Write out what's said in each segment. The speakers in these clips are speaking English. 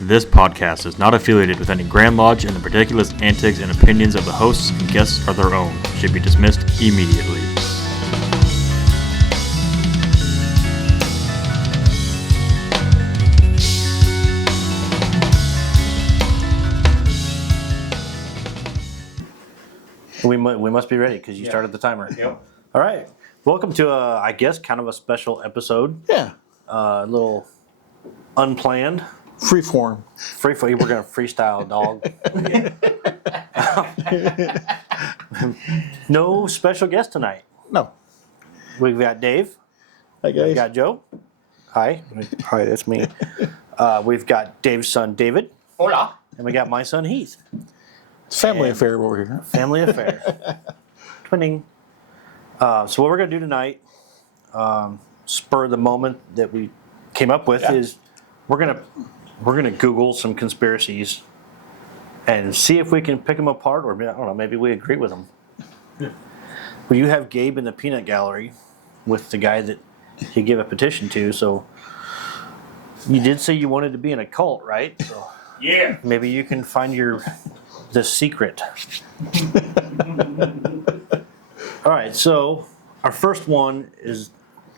This podcast is not affiliated with any Grand Lodge, and the particular antics and opinions of the hosts and guests are their own. Should be dismissed immediately. We must be ready because you started the timer. Yep. All right. Welcome to, I guess, kind of a special episode. Yeah. A little unplanned. Freeform. We're going to freestyle, dog. No special guest tonight. No. We've got Dave. Hi, guys. We've got Joe. Hi. Hi, that's me. We've got Dave's son, David. Hola. And we got my son, Heath. It's family affair over here. Family affair. Twinning. So what we're going to do tonight, spur of the moment that we came up with, is we're gonna Google some conspiracies and see if we can pick them apart, or I don't know, maybe we agree with them. Yeah. Well, you have Gabe in the peanut gallery with the guy that he gave a petition to. So you did say you wanted to be in a cult, right? So Yeah. maybe you can find the secret. All right, so our first one is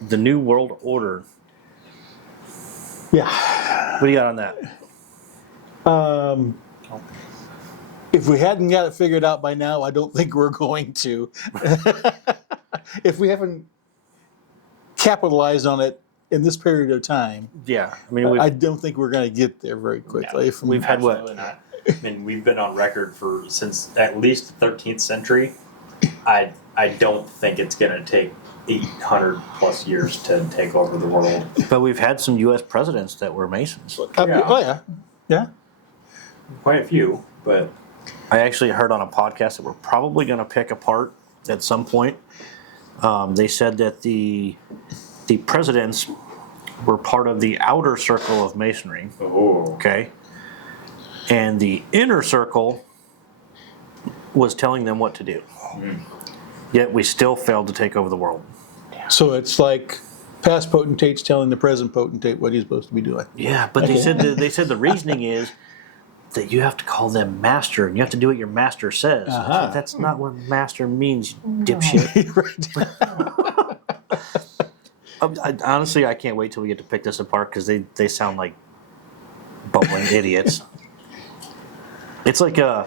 the New World Order. Yeah. What do you got on that? If we hadn't got it figured out by now, I don't think we're going to. If we haven't capitalized on it in this period of time, Yeah, I mean, I don't think we're going to get there very quickly. No, we've had what? Absolutely not. I mean, we've been on record since at least the 13th century. I don't think it's going to take 800 plus years to take over the world. But we've had some U.S. presidents that were Masons. Yeah. Oh, yeah. Yeah. Quite a few, but I actually heard on a podcast that we're probably going to pick apart at some point. They said that the presidents were part of the outer circle of Masonry. Okay. And the inner circle was telling them what to do. Yet we still failed to take over the world. So it's like past potentates telling the present potentate what he's supposed to be doing. Yeah, but they said the reasoning is that you have to call them master and you have to do what your master says. Uh-huh. But that's not what master means, you dipshit. Honestly, I can't wait till we get to pick this apart because they sound like bumbling idiots. It's like I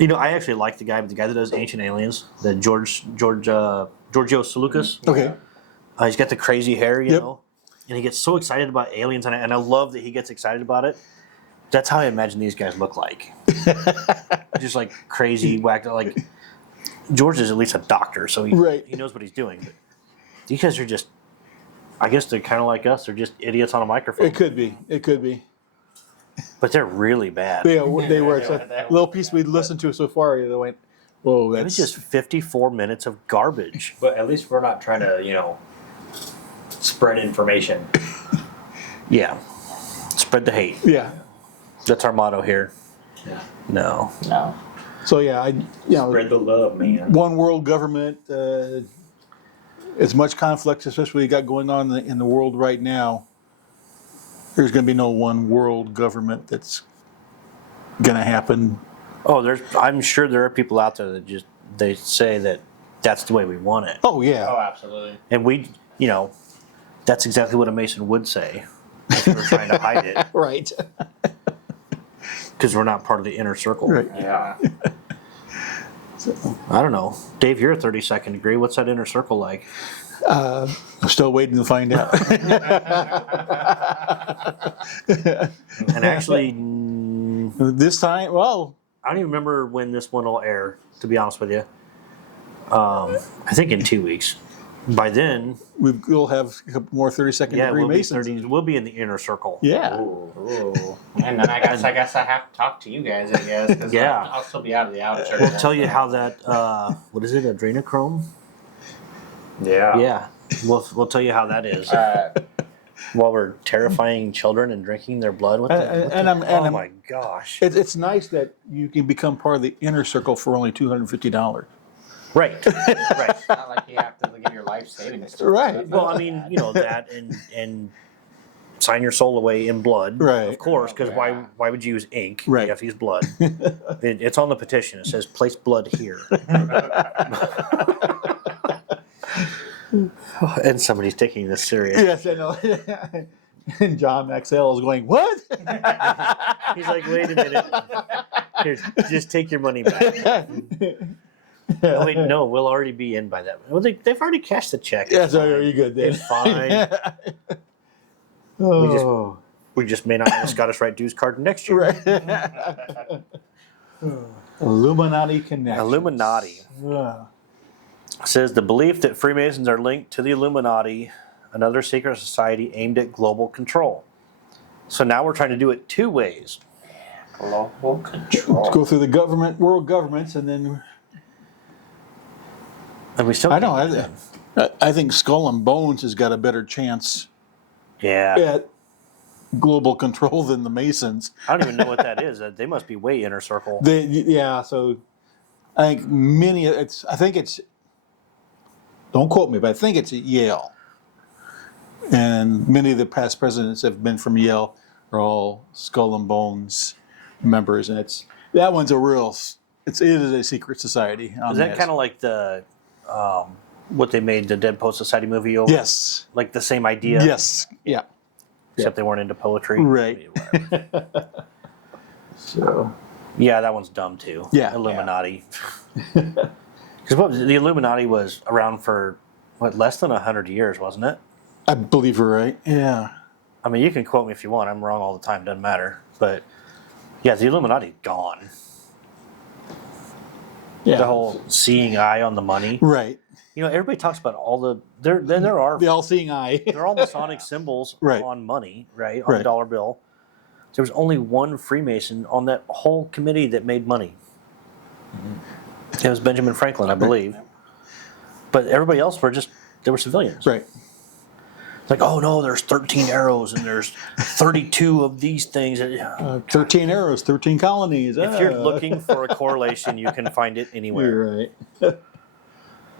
actually like the guy that does Ancient Aliens, the Giorgio Salukas. Okay. He's got the crazy hair, you Yep. know, and he gets so excited about aliens, and I love that he gets excited about it. That's how I imagine these guys look like. Just like crazy, whacked. Like George is at least a doctor, so he knows what he's doing. But these guys are just, I guess they're kind of like us. They're just idiots on a microphone. It could be. But they're really bad. Yeah, they were. It's a little piece we'd listened to so far. They went, whoa, It was that's just 54 minutes of garbage. but at least we're not trying to, spread information. Yeah. Spread the hate. yeah. That's our motto here. Yeah. No. No. So yeah, Spread the love, man. one world government. As much conflict, especially you got going on in the world right now. There's going to be no one world government that's going to happen. Oh, I'm sure there are people out there that they say that that's the way we want it. Oh yeah. Oh, absolutely. And we, that's exactly what a Mason would say if we were trying to hide it, Right. because we're not part of the inner circle. Right. Yeah. I don't know. Dave, you're a 32nd degree. What's that inner circle like? I'm still waiting to find out. And actually, This time, well, I don't even remember when this one will air, to be honest with you. I think in 2 weeks. By then, we'll have a couple more 32nd degree Masons. we'll be in the inner circle. Yeah. Ooh. And then I guess I have to talk to you guys, I guess. 'Cause Yeah. I'll still be out of the outer circle. We'll tell you how that, what is it, adrenochrome? Yeah. Yeah. We'll tell you how that is. While we're terrifying children and drinking their blood. Oh my gosh. It's nice that you can become part of the inner circle for only $250. Right. It's not like you have to give your life savings to it. Right. Well, I mean, that and sign your soul away in blood, Right. of course, because Yeah. why would you use ink? Right. You have to use blood. It's on the petition. It says place blood here. And somebody's taking this serious. Yes, I know. And John Maxwell is going, what? He's like, wait a minute. Here, just take your money back. Oh, wait, no, we'll already be in by that. Well, they've already cashed the check. Yeah, so are you good then? It's fine. We just may not have a Scottish Rite dues card next year. Right. Illuminati connection. Illuminati. Says the belief that Freemasons are linked to the Illuminati, another secret society aimed at global control. So now we're trying to do it two ways. Global control. Go through the government, world governments, and then And we still I know. I think Skull and Bones has got a better chance Yeah. at global control than the Masons. I don't even know what that is. They must be way inner circle. So I think I think it's. Don't quote me, but I think it's at Yale. And many of the past presidents have been from Yale. Are all Skull and Bones members, and that one's a real. It is a secret society. Is that kind of like the what they made the Dead Poet Society movie over? Yes. Like the same idea? Yes. Yeah. Except they weren't into poetry? Right. So. Yeah, that one's dumb too. Yeah. Illuminati. Because the Illuminati was around for, less than 100 years, wasn't it? I believe you're right. Yeah. I mean, you can quote me if you want. I'm wrong all the time. Doesn't matter. But, yeah, the Illuminati's gone. Yeah. The whole seeing eye on the money. Right. You know, everybody talks about all the... There are... The all-seeing eye. They're all Masonic symbols Right. on money, right? On Right. the dollar bill. There was only one Freemason on that whole committee that made money. Mm-hmm. It was Benjamin Franklin, I believe. But everybody else they were civilians. Right. It's like, oh no, there's 13 arrows and there's 32 of these things. 13 arrows, 13 colonies. If you're looking for a correlation, you can find it anywhere. You're right.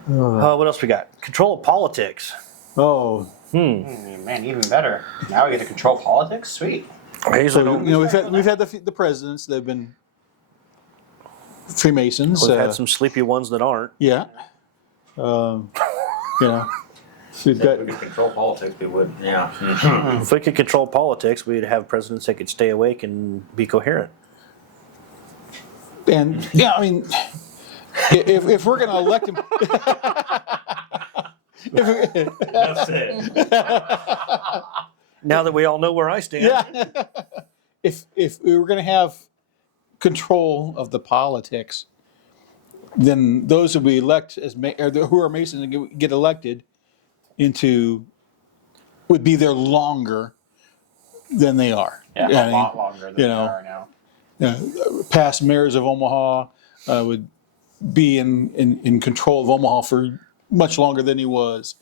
What else we got? Control of politics. Oh. Man, even better. Now we get to control politics? Sweet. So, we've had the presidents. They've been Freemasons. We've had some sleepy ones that aren't. Yeah. We've got. If we could control politics, we would. Yeah. If we could control politics, we'd have presidents that could stay awake and be coherent. And yeah, I mean, if we're going to elect him, That's it. Now that we all know where I stand. yeah, if we were going to have control of the politics, then those who we elect who are Masons and get elected into would be there longer than they are. Yeah, a lot longer than they are now. Past mayors of Omaha would be in control of Omaha for much longer than he was.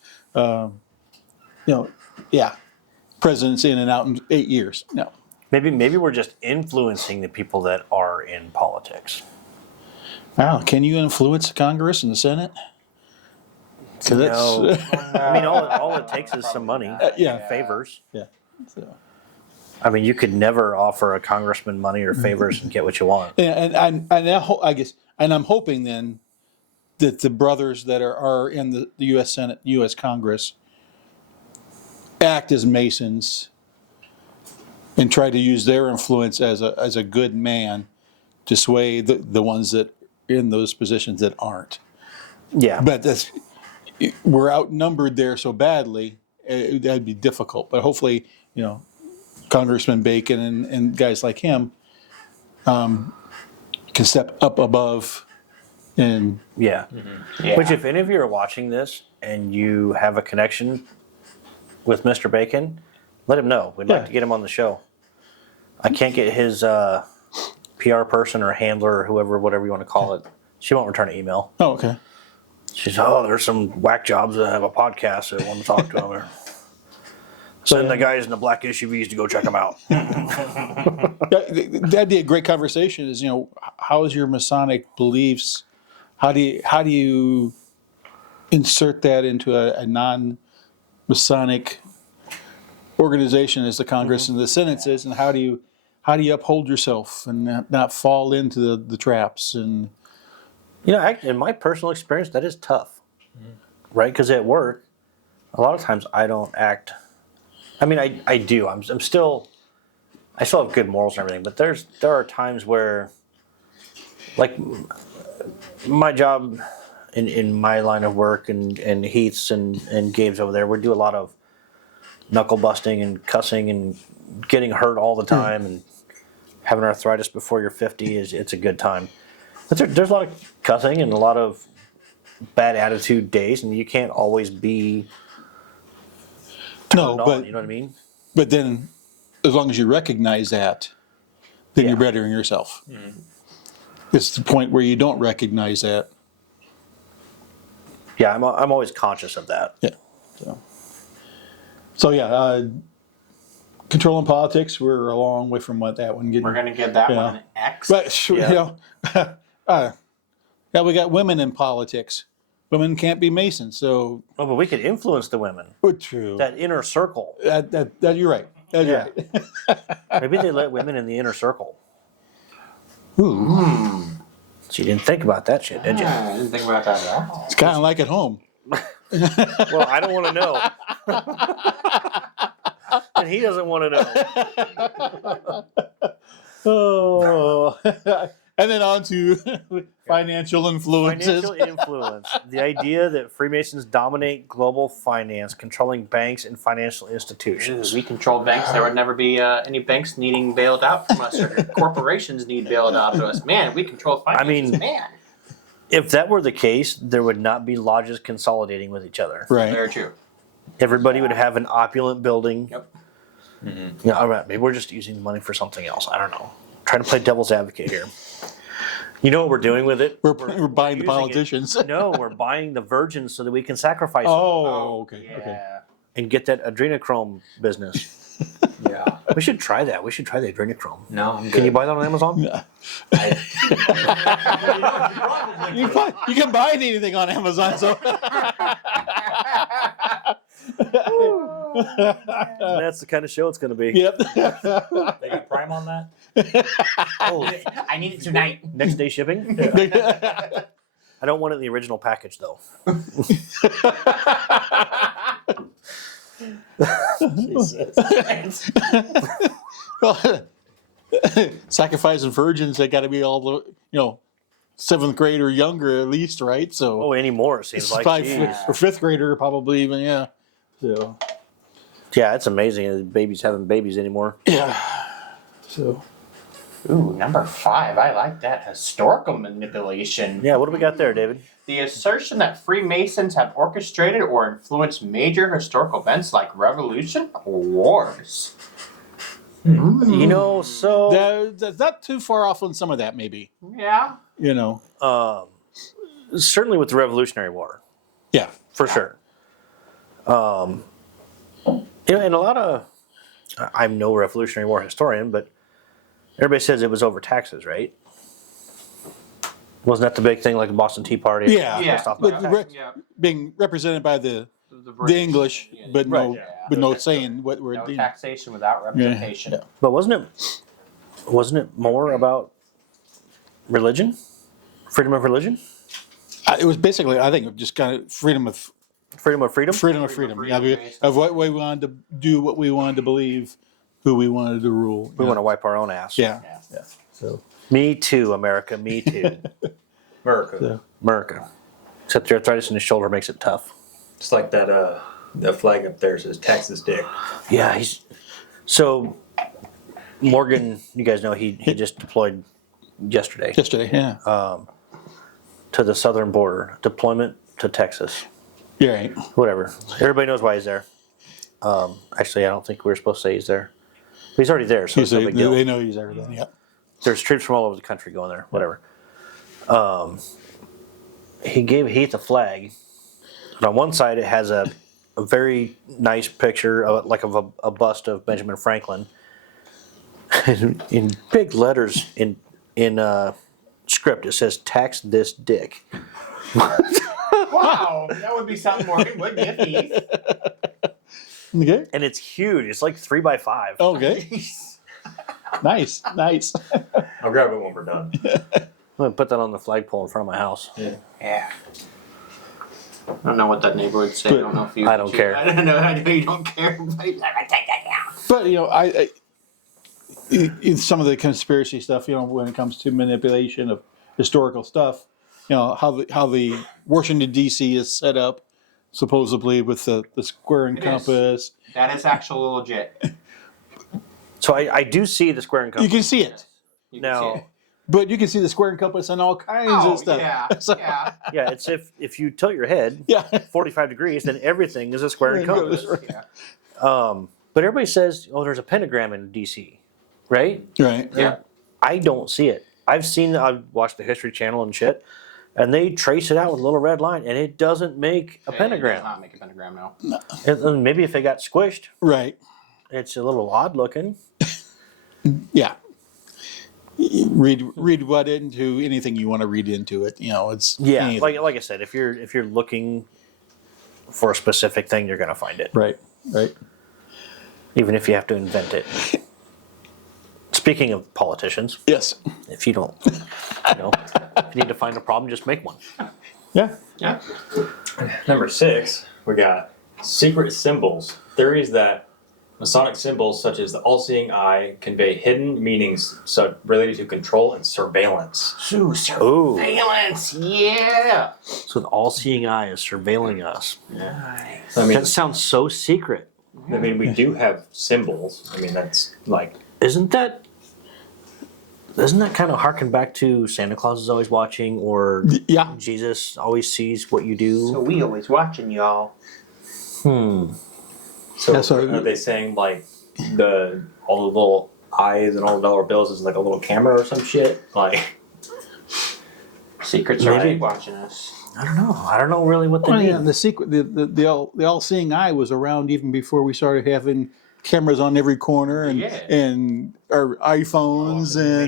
Presidents in and out in 8 years. No. Maybe we're just influencing the people that are in politics. Wow, can you influence Congress and the Senate? No. I mean, all it takes is some money, yeah. favors. Yeah. So. I mean, you could never offer a congressman money or favors and get what you want. And I'm hoping then that the brothers that are in the U.S. Senate, U.S. Congress, act as Masons and try to use their influence as a good man to sway the ones that are in those positions that aren't. Yeah. But we're outnumbered there so badly, that'd be difficult. But hopefully, Congressman Bacon and guys like him can step up above and Yeah. Yeah. Which, if any of you are watching this and you have a connection with Mr. Bacon, let him know. We'd like to get him on the show. I can't get his PR person or handler or whatever you want to call it. She won't return an email. oh, okay. She's, there's some whack jobs that have a podcast that want to talk to him. Send the guys in the black SUVs to go check them out. That'd be a great conversation. Is how is your Masonic beliefs? How do you insert that into a non-Masonic organization as the Congress and the Senate is, and how do you uphold yourself and not fall into the traps? And In my personal experience, that is tough, right? Because at work, a lot of times I don't act. I mean, I do. I still have good morals and everything, but there are times where, like, my job in my line of work and Heath's and Gabe's over there, we do a lot of knuckle busting and cussing and getting hurt all the time and having arthritis before you're 50 it's a good time. But there's a lot of cussing and a lot of bad attitude days, and you can't always be no, on, but you know what I mean? but then as long as you recognize that, then you're bettering yourself. It's the point where you don't recognize that. Yeah, I'm always conscious of that. Yeah. So yeah, controlling politics. We're a long way from what that one. We're going to give that Yeah. one an X. But yeah, we got women in politics. Women can't be Masons, so Oh, but we could influence the women. true. That inner circle. That you're right. That's Yeah. right. Maybe they let women in the inner circle. Ooh, So you didn't think about that shit, did you? I didn't think about that at all. it's kind of like at home. Well, I don't want to know. And he doesn't want to know. Oh, and then on to financial influences. Financial influence. The idea that Freemasons dominate global finance, controlling banks and financial institutions. If we control banks, there would never be any banks needing bailed out from us, or corporations need bailed out of us. Man, if we control finances, mean- man. If that were the case, there would not be lodges consolidating with each other. Right. Very true. Everybody would have an opulent building. Yep. Yeah, all right, maybe we're just using the money for something else. I don't know. Trying to play devil's advocate here. You know what we're doing with it? We're buying the using it- politicians. No, we're buying the virgins so that we can sacrifice them Oh, okay. Yeah. Okay. and get that adrenochrome business. Yeah. We should try that. We should try the adrenochrome. No, I'm good. Can you buy that on Amazon? You can buy anything on Amazon, so That's the kind of show it's going to be. yep. They got Prime on that? Oh, I need it tonight. next day shipping? I don't want it in the original package, though. Sacrificing virgins, they got to be all the 7th grade or younger at least, right? So Oh, anymore, it seems it's like. probably Jeez. or 5th grader probably even, yeah. So Yeah, it's amazing that babies having babies anymore. yeah. So Ooh, number 5. I like that. Historical manipulation. Yeah, what do we got there, David? The assertion that Freemasons have orchestrated or influenced major historical events like revolution or wars. You know, so that's not too far off on some of that, maybe. Yeah. Certainly with the Revolutionary War, Yeah. for sure. And a lot of, I'm no Revolutionary War historian, but everybody says it was over taxes, right? Wasn't that the big thing, like the Boston Tea Party? Yeah. Pissed off But about that? Yeah. being represented by the British. English, Yeah. but no, Right. but no saying what we're. No taxation without representation. Yeah. But wasn't it more about religion? Freedom of religion? It was basically, I think, just kind of freedom of Freedom of freedom? freedom. Yeah, of what we wanted to do, what we wanted to believe, who we wanted to rule. We want to wipe our own ass. Yeah. Yeah. So Me too, America. Me too. America. America. Except the arthritis in his shoulder makes it tough. Just like that, the flag up there says Texas Dick. Yeah, so Morgan, you guys know he just deployed yesterday yesterday, to the southern border. Deployment to Texas. you're right. Whatever. Everybody knows why he's there. Actually, I don't think we were supposed to say he's there. But he's already there, so it's no big deal. They know he's there then. Yeah. There's troops from all over the country going there. Whatever. He gave Heath a flag. And on one side, it has a very nice picture of a bust of Benjamin Franklin. In big letters in script, it says "Tax this dick." Wow, that would be something Morgan would give Heath. Okay. and it's huge. It's like 3x5. Okay. Nice. I'll grab it when we're done. I'm gonna put that on the flagpole in front of my house. Yeah. I don't know what that neighbor would say. I don't know if you. I don't care. I don't know. I know you don't care. But he's like, I take that down. But I in some of the conspiracy stuff, when it comes to manipulation of historical stuff, how the Washington D.C. is set up, supposedly with the square and It is. compass. That is actually legit. So I do see the square and compass. You can see it, You can see Now, it. but you can see the square and compass on all kinds Oh, of stuff. yeah. So- Yeah. yeah, it's if you tilt your head Yeah. 45 degrees, then everything is a square and compass. Yeah. But everybody says, oh, there's a pentagram in DC, right? Right. Yeah. I don't see it. I've watched the History Channel and shit, and they trace it out with a little red line, and it doesn't make a It does pentagram. not make a pentagram, no. And maybe if it got squished, Right. it's a little odd looking. Yeah. Read what into anything you want to read into it. It's anything. like I said, if you're looking for a specific thing, you're gonna find it, Right. even if you have to invent it. Speaking of politicians, Yes. if you don't, if you need to find a problem, just make one. Yeah. Yeah. Number 6, we got secret symbols. Theories that Masonic symbols such as the all-seeing eye convey hidden meanings related to control and surveillance. Ooh, surveillance. Yeah. So the all-seeing eye is surveilling us. Nice. I mean, That sounds so secret. we do have symbols. That's like Doesn't that kind of harken back to Santa Claus is always watching, or Yeah. Jesus always sees what you do? So we always watching y'all. so. Yeah, so- Are they saying like all the little eyes and all the dollar bills is like a little camera or some shit? Like Secrets Maybe. are already watching us. I don't know. I don't know really what they Well, mean. yeah, and the secret, the all-seeing eye was around even before we started having cameras on every corner and our iPhones and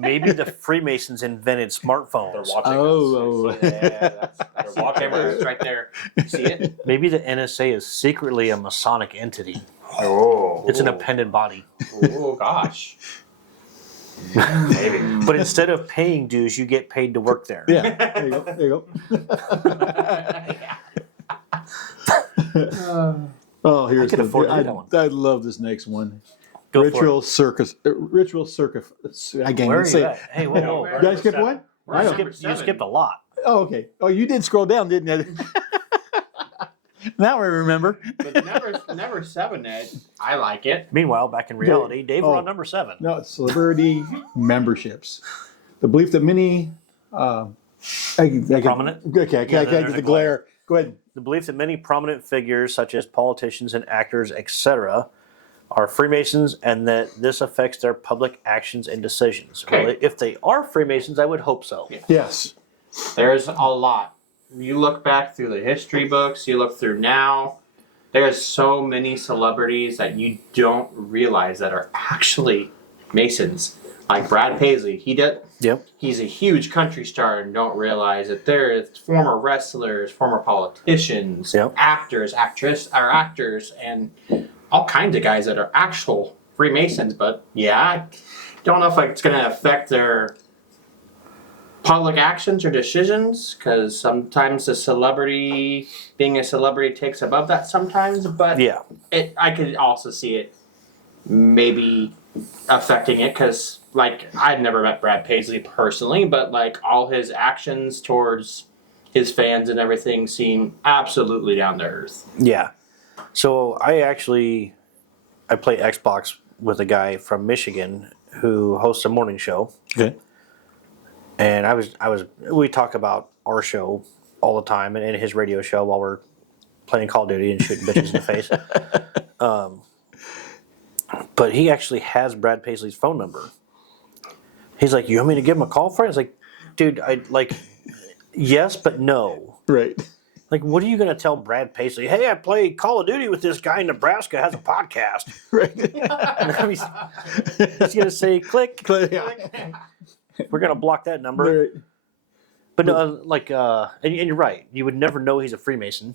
Maybe the Freemasons invented they're smartphones. watching us. oh, Yeah, that's They're watching camera. us. It's right there. You see it? Maybe the NSA is secretly a Masonic entity. Oh, It's an appended body. Oh gosh. maybe. But instead of paying dues, you get paid to work there. yeah. There you go. Oh, here's could afford to do I that one. love this next one. Go Ritual circus. Ritual circus. Again, Where are let's you say. at? Hey, whoa, whoa. Where- Did I skip one? We're I at don't- number You skipped a lot. Oh, okay. Oh, you did scroll down, didn't you? Now I remember. But number 7, Ed. I like it. Meanwhile, back in reality, Dave, we're on number 7. No, it's celebrity memberships. The belief that many Prominent? Okay, I can't no, get the no, glare. Go ahead. The belief that many prominent figures, such as politicians and actors, etc., are Freemasons, and that this affects their public actions and decisions. Okay. Well, if they are Freemasons, I would hope so. Yeah. Yes. There's a lot. You look back through the history books, you look through now, there's so many celebrities that you don't realize that are actually Masons. Like Brad Paisley, Yep. he's a huge country star and don't realize that there's former wrestlers, former politicians, Yep. actors, actors, and all kinds of guys that are actual Freemasons. But yeah, I don't know if it's going to affect their public actions or decisions, because sometimes being a celebrity takes above that sometimes, but Yeah. I could also see it maybe affecting it, because like I've never met Brad Paisley personally, but like all his actions towards his fans and everything seem absolutely down to earth. Yeah. So I play Xbox with a guy from Michigan who hosts a morning show. Okay. And we talk about our show all the time and his radio show while we're playing Call of Duty and shooting bitches in the face. But he actually has Brad Paisley's phone number. He's like, "You want me to give him a call for it?" I was like, "Dude, yes, but no." Right. Like, what are you going to tell Brad Paisley? Hey, I play Call of Duty with this guy in Nebraska, has a podcast. Right. He's going to say, click. Yeah. We're going to block that number. Right. But no, and you're right. You would never know he's a Freemason.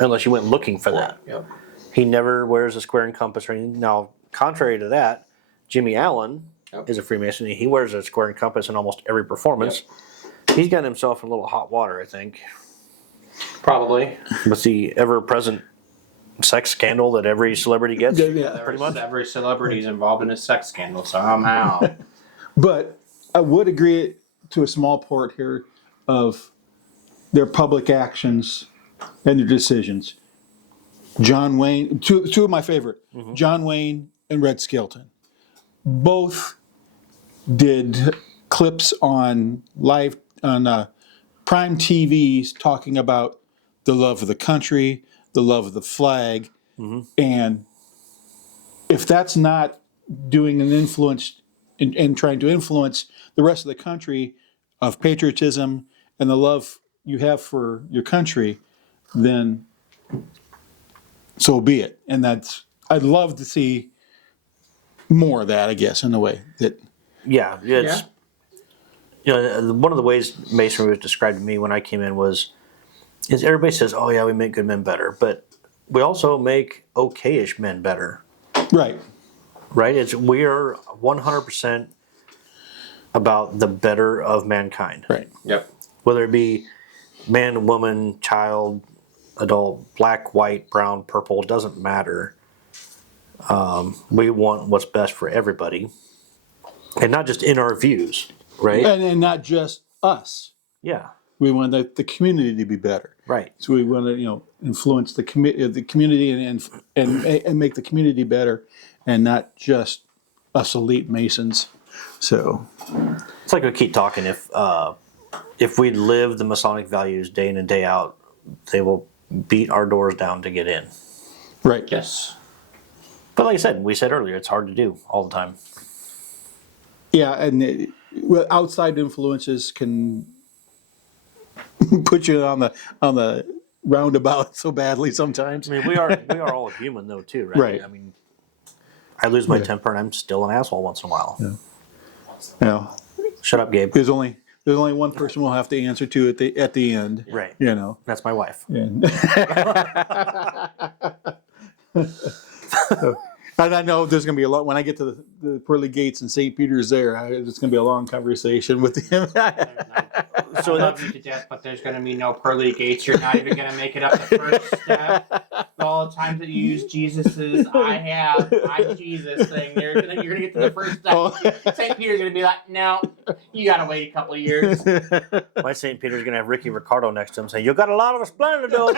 unless you went looking for that. Yep. He never wears a square and compass or anything. Now, contrary to that, Jimmy Allen is a Freemason. He wears a square and compass in almost every performance. He's gotten himself in a little hot water, I think. Probably. With the ever-present sex scandal that every celebrity gets. Yeah. Pretty much every celebrity is involved in a sex scandal somehow. But I would agree to a small part here of their public actions and their decisions. John Wayne, two of my favorite, John Wayne and Red Skelton, both did clips on prime TVs talking about the love of the country, the love of the flag, and if that's not doing an influence and trying to influence the rest of the country of patriotism and the love you have for your country, then so be it. And I'd love to see more of that, I guess, in a way that. Yeah, it's one of the ways Masonry was described to me when I came in is everybody says, "Oh yeah, we make good men better," but we also make okay-ish men better. Right. Right? We are 100% about the better of mankind. Right. Yep. Whether it be man, woman, child, adult, black, white, brown, purple, it doesn't matter. We want what's best for everybody. And not just in our views, right? And not just us. Yeah. We want the community to be better. Right. So we want to, influence the community and make the community better, and not just us elite Masons. So It's like we keep talking. If we live the Masonic values day in and day out, they will beat our doors down to get in. right. Yes. But like I said, we said earlier, it's hard to do all the time. Yeah, and outside influences can put you on the roundabout so badly sometimes. I mean, we are all human though too, right? Right. I mean, I lose my temper and I'm still an asshole once in a while. Yeah. Shut up, Gabe. There's only one person we'll have to answer to at the end. Right. That's my wife. And and I know there's going to be a lot when I get to the pearly gates in St. Peter's there. It's going to be a long conversation with him. So I love you to death, but there's going to be no pearly gates. You're not even going to make it up the first step. All the times that you use Jesus's I'm Jesus thing, you're gonna get to the first step. St. Peter's going to be like, no, you got to wait a couple of years. My St. Peter's going to have Ricky Ricardo next to him saying, "You got a lot of explaining to do."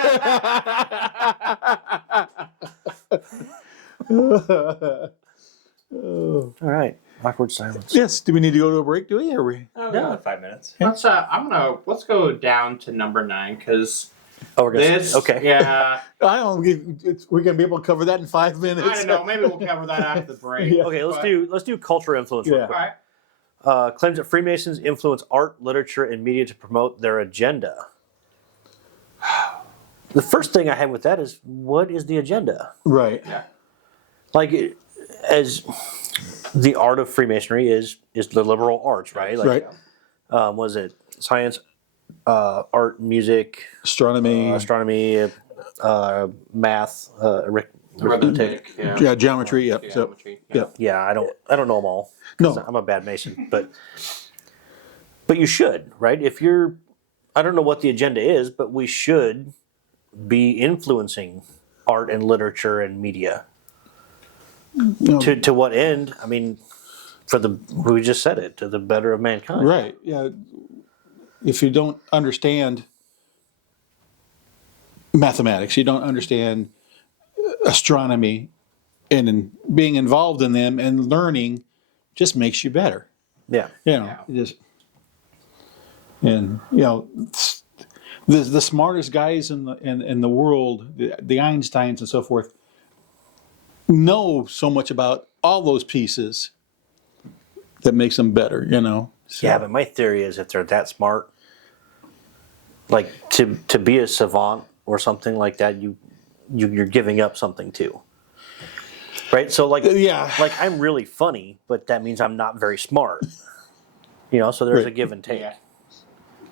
All right. Awkward silence. Yes. Do we need to go to a break? Do we? Or we? Oh, Yeah, 5 minutes. Let's go down to number 9 because Oh, we're gonna this. okay. Yeah. I don't. We're going to be able to cover that in 5 minutes. I don't know. Maybe we'll cover that after the break. Yeah. Okay, let's do cultural influence. Real Yeah. quick. All right. Claims that Freemasons influence art, literature, and media to promote their agenda. The first thing I have with that is, what is the agenda? Right. Yeah. Like, as the art of Freemasonry is the liberal arts, right? Like, Right. Was it science, art, music, Astronomy. astronomy, math, Arithmetic. Yeah. Geometry. Yep. So. Geometry. Yep. Yeah, I don't know them all. 'Cause No. I'm a bad Mason, but you should, right? I don't know what the agenda is, but we should be influencing art and literature and media. No. To what end? I mean, we just said it, to the better of mankind. Right. Yeah. If you don't understand mathematics, you don't understand astronomy, and being involved in them and learning just makes you better. Yeah. The smartest guys in the world, the Einsteins and so forth, know so much about all those pieces that makes them better. So, Yeah, but my theory is if they're that smart, like to be a savant or something like that, you're giving up something too. Right? So like I'm really funny, but that means I'm not very smart. So there's a give and take. Yeah.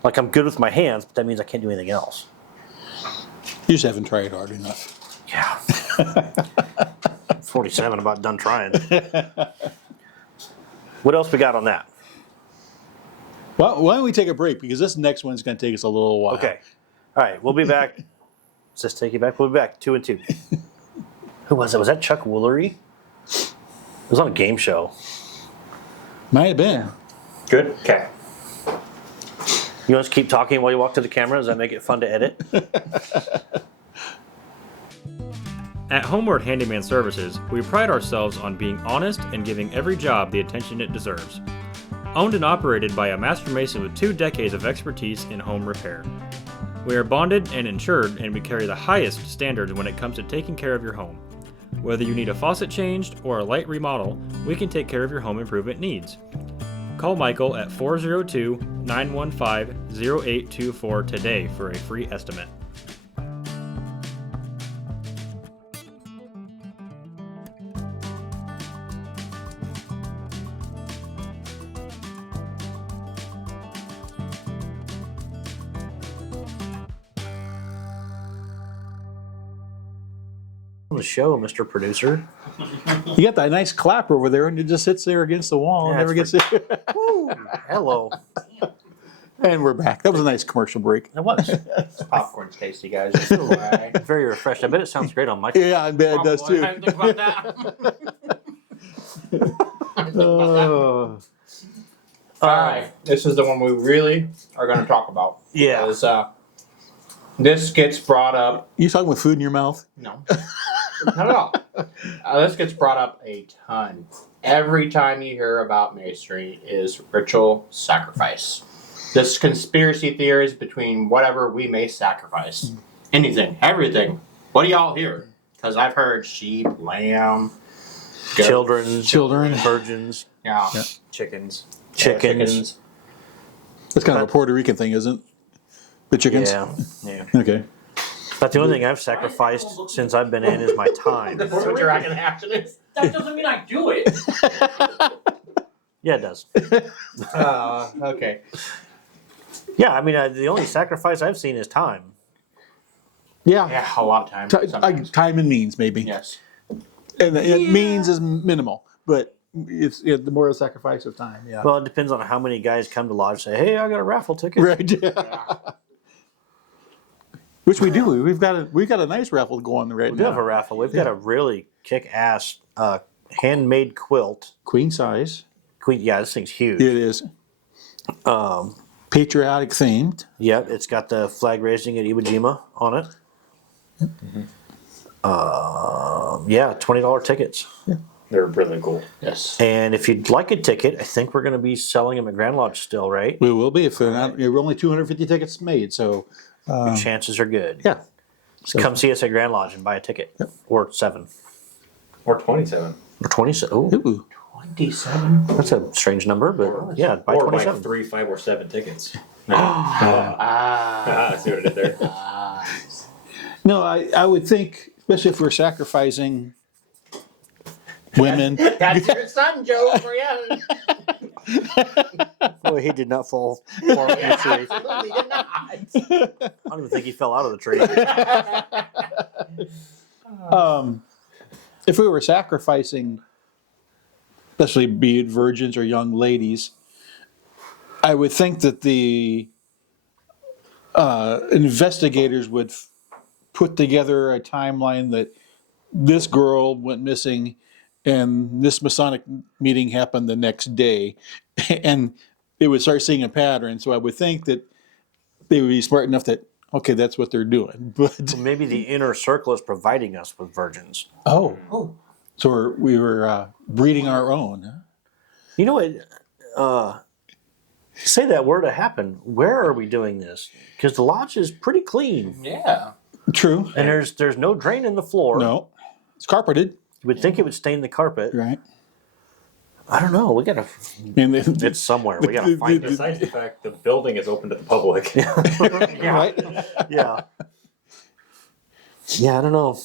Like I'm good with my hands, but that means I can't do anything else. You just haven't tried hard enough. Yeah. 47, about done trying. What else we got on that? Well, why don't we take a break? Because this next one's going to take us a little while. Okay. All right, we'll be back. Does this take you back? We'll be back 2 and 2. Who was it? Was that Chuck Woolery? It was on a game show. Might have been. Good? Okay. You want us to keep talking while you walk to the camera? Does that make it fun to edit? At Homeward Handyman Services, we pride ourselves on being honest and giving every job the attention it deserves. Owned and operated by a master mason with 2 decades of expertise in home repair. We are bonded and insured, and we carry the highest standards when it comes to taking care of your home. Whether you need a faucet changed or a light remodel, we can take care of your home improvement needs. Call Michael at 402-915-0824 today for a free estimate. On the show, Mr. Producer. You got that nice clap over there, and it just sits there against the wall and Yeah, never gets it. Woo, hello. And we're back. That was a nice commercial break. It was. Popcorn's tasty, guys. That's why. Very refreshing. I bet it sounds great on my Yeah, I bet it does Probably. I too. didn't think about that. I didn't think about that. All right, this is the one we really are going to talk about. Yeah. Because, this gets brought up. You talking with food in your mouth? No, not at all. This gets brought up a ton. Every time you hear about masonry is ritual sacrifice. This conspiracy theories between whatever we may sacrifice. Anything, everything. What do y'all hear? Because I've heard sheep, lamb, goat, Children, virgins, yeah, Chickens. chickens. That's kind of a Puerto Rican thing, isn't it? The chickens? Yeah. Okay. But the only thing I've sacrificed since I've been in is my time. That's what your Rican action is. That doesn't mean I do it. Yeah, it does. Okay. Yeah, I mean, the only sacrifice I've seen is time. Yeah. Yeah, a lot of time. Sometimes. Time and means, maybe. Yes. And means is minimal, but it's the more the sacrifice of time. Yeah. Well, it depends on how many guys come to lodge and say, hey, I got a raffle ticket. Right. Which we do. We've got a nice raffle going right We do have a now. raffle. We've got a really kick-ass handmade quilt. Queen size. Yeah, this thing's huge. It is. Patriotic themed. Yep, it's got the flag raising at Iwo Jima on it. Yeah, $20 tickets. They're really cool. Yes. And if you'd like a ticket, I think we're going to be selling them at Grand Lodge still, right? We will be if they're not. We're only 250 tickets made, so Your chances are good. yeah. So come see us at Grand Lodge and buy a ticket. Yep. Or 7. Or 27. Or 27. Ooh, Ooh. 27. that's a strange number, but yeah, buy Or 27. like 3, 5, or 7 tickets. Ah. I see what I did there. No, I would think, especially if we're sacrificing women. That's your son, Joe, for you. Boy, he did not fall far from the tree. Absolutely did not. I don't even think he fell out of the tree. If we were sacrificing, especially be it virgins or young ladies, I would think that the investigators would put together a timeline that this girl went missing and this Masonic meeting happened the next day. And they would start seeing a pattern. So I would think that they would be smart enough that, okay, that's what they're doing. But Maybe the inner circle is providing us with virgins. so we were breeding our own. You know what? Say that were to happen. Where are we doing this? Because the lodge is pretty clean, Yeah. True. and there's no drain in the floor. No, it's carpeted, You would think it would stain the carpet. right? I don't know. We gotta. And It's somewhere. We gotta find it. Besides the fact the building is open to the public. right? Yeah. Yeah, I don't know.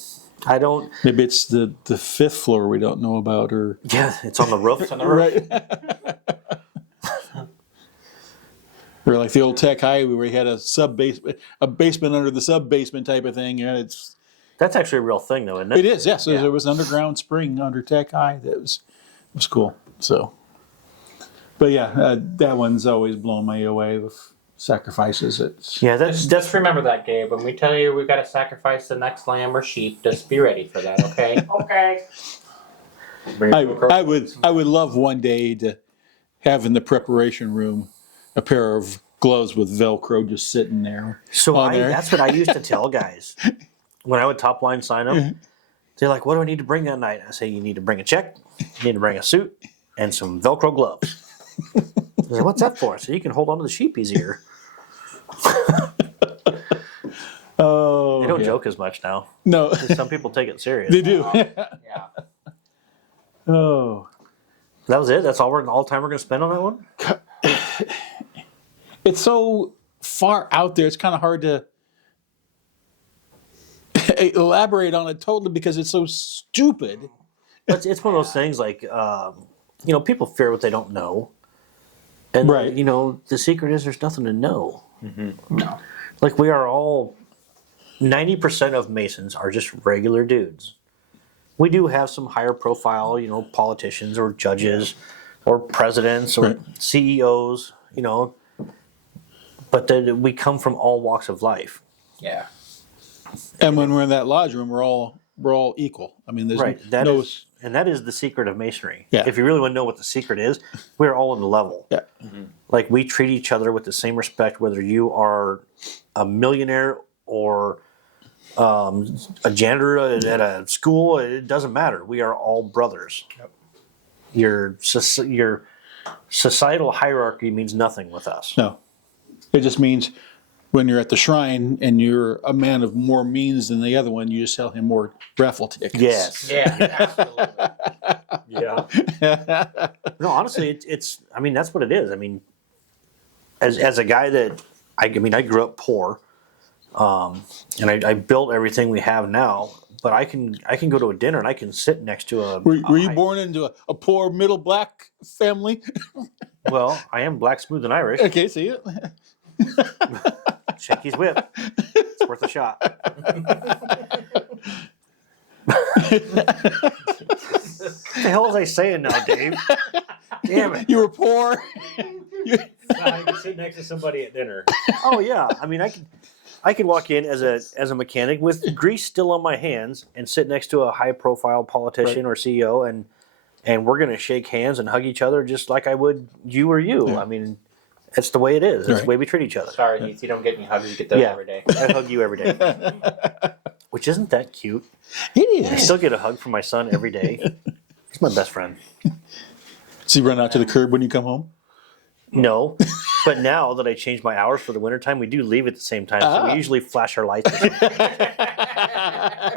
I don't. Maybe it's the fifth floor we don't know about, or Yeah, it's on the roof. right. Or like the old Tech Highway where you had a basement under the sub basement type of thing. Yeah, That's actually a real thing, though, isn't it it? is. Yes, Yeah. there was an underground spring under Tech High that was cool. So, but yeah, that one's always blown me away with sacrifices. It's Yeah, Just remember that, Gabe. When we tell you we've got to sacrifice the next lamb or sheep, just be ready for that, okay? Okay. I would love one day to have in the preparation room a pair of gloves with Velcro just sitting there. So on there. that's what I used to tell guys when I would top line sign them. They're like, "What do I need to bring that night?" I say, "You need to bring a check, you need to bring a suit, and some Velcro gloves." They're like, "What's that for?" So you can hold on to the sheep easier. Oh, They don't joke as much now. No, Some people take it serious. they do. Yeah. Oh, That was it. That's all the time we're going to spend on that one. it's so far out there. It's kind of hard to elaborate on it totally because it's so stupid. It's one of those things like people fear what they don't know, and Right. The secret is there's nothing to know. No. Like we are all 90% of Masons are just regular dudes. We do have some higher profile, politicians or judges or presidents or Right. CEOs, but then we come from all walks of life. Yeah. And when we're in that lodge room, we're all equal. I mean, there's Right. That no. is the secret of Masonry. Yeah. If you really want to know what the secret is, we're all on the level. Yeah. Like we treat each other with the same respect, whether you are a millionaire or a janitor at a school. It doesn't matter. We are all brothers. Yep. Your societal hierarchy means nothing with us. No, it just means when you're at the shrine and you're a man of more means than the other one, you just sell him more raffle tickets. Yes. Yeah, absolutely. Yeah. No, honestly, it's. I mean, that's what it is. I mean, as a guy that I grew up poor, and I built everything we have now. But I can go to a dinner and I can sit next to a. Were you born into a poor middle black family? Well, I am black, smooth, and Irish. Okay, see it. Shaky's whip. It's worth a shot. What the hell was I saying now, Dave? Damn it. You were poor. You can sit next to somebody at dinner. Oh yeah. I mean, I could walk in as a mechanic with grease still on my hands and sit next to a high profile politician or CEO and we're gonna shake hands and hug each other just like I would you or you. Yeah. I mean, that's the way it is. That's the way we treat each other. Sorry, Heath, you don't get any hugs. You get those every day. I hug you every day. Which isn't that cute? It I is. still get a hug from my son every day. He's my best friend. So you run out to the curb when you come home? No, but now that I changed my hours for the wintertime, we do leave at the same time. So we usually flash our lights. Or something.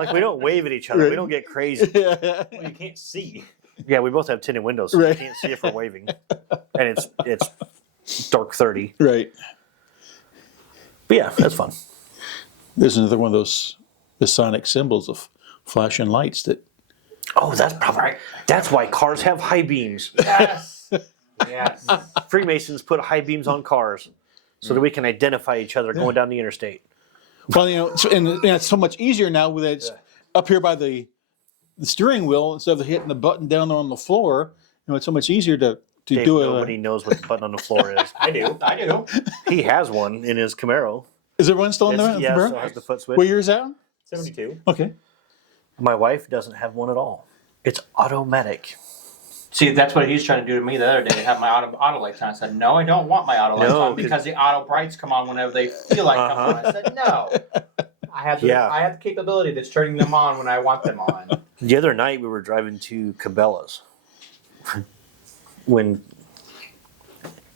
Like we don't wave at each other. We don't get crazy. Well, you can't see. Yeah, we both have tinted windows, so Right. you can't see if we're waving. And it's dark 30. Right. But yeah, that's fun. There's another one of those Masonic symbols of flashing lights that. Oh, that's probably that's why cars have high beams. Yes. Yes. Freemasons put high beams on cars so that we can identify each other going down the interstate. Well, it's so much easier now with it's up here by the steering wheel instead of hitting the button down on the floor. It's so much easier to Dave, do it. nobody knows what the button on the floor is. I do. I do. He has one in his Camaro. Is there one still in there? Yeah, still has the foot switch. What year is that? 72. Okay. My wife doesn't have one at all. It's automatic. See, that's what he's trying to do to me the other day. Have my auto lights on. I said, no, I don't want my auto lights No, on because the auto brights come on whenever they feel like coming on. I said, no. I have the capability that's turning them on when I want them on. The other night we were driving to Cabela's when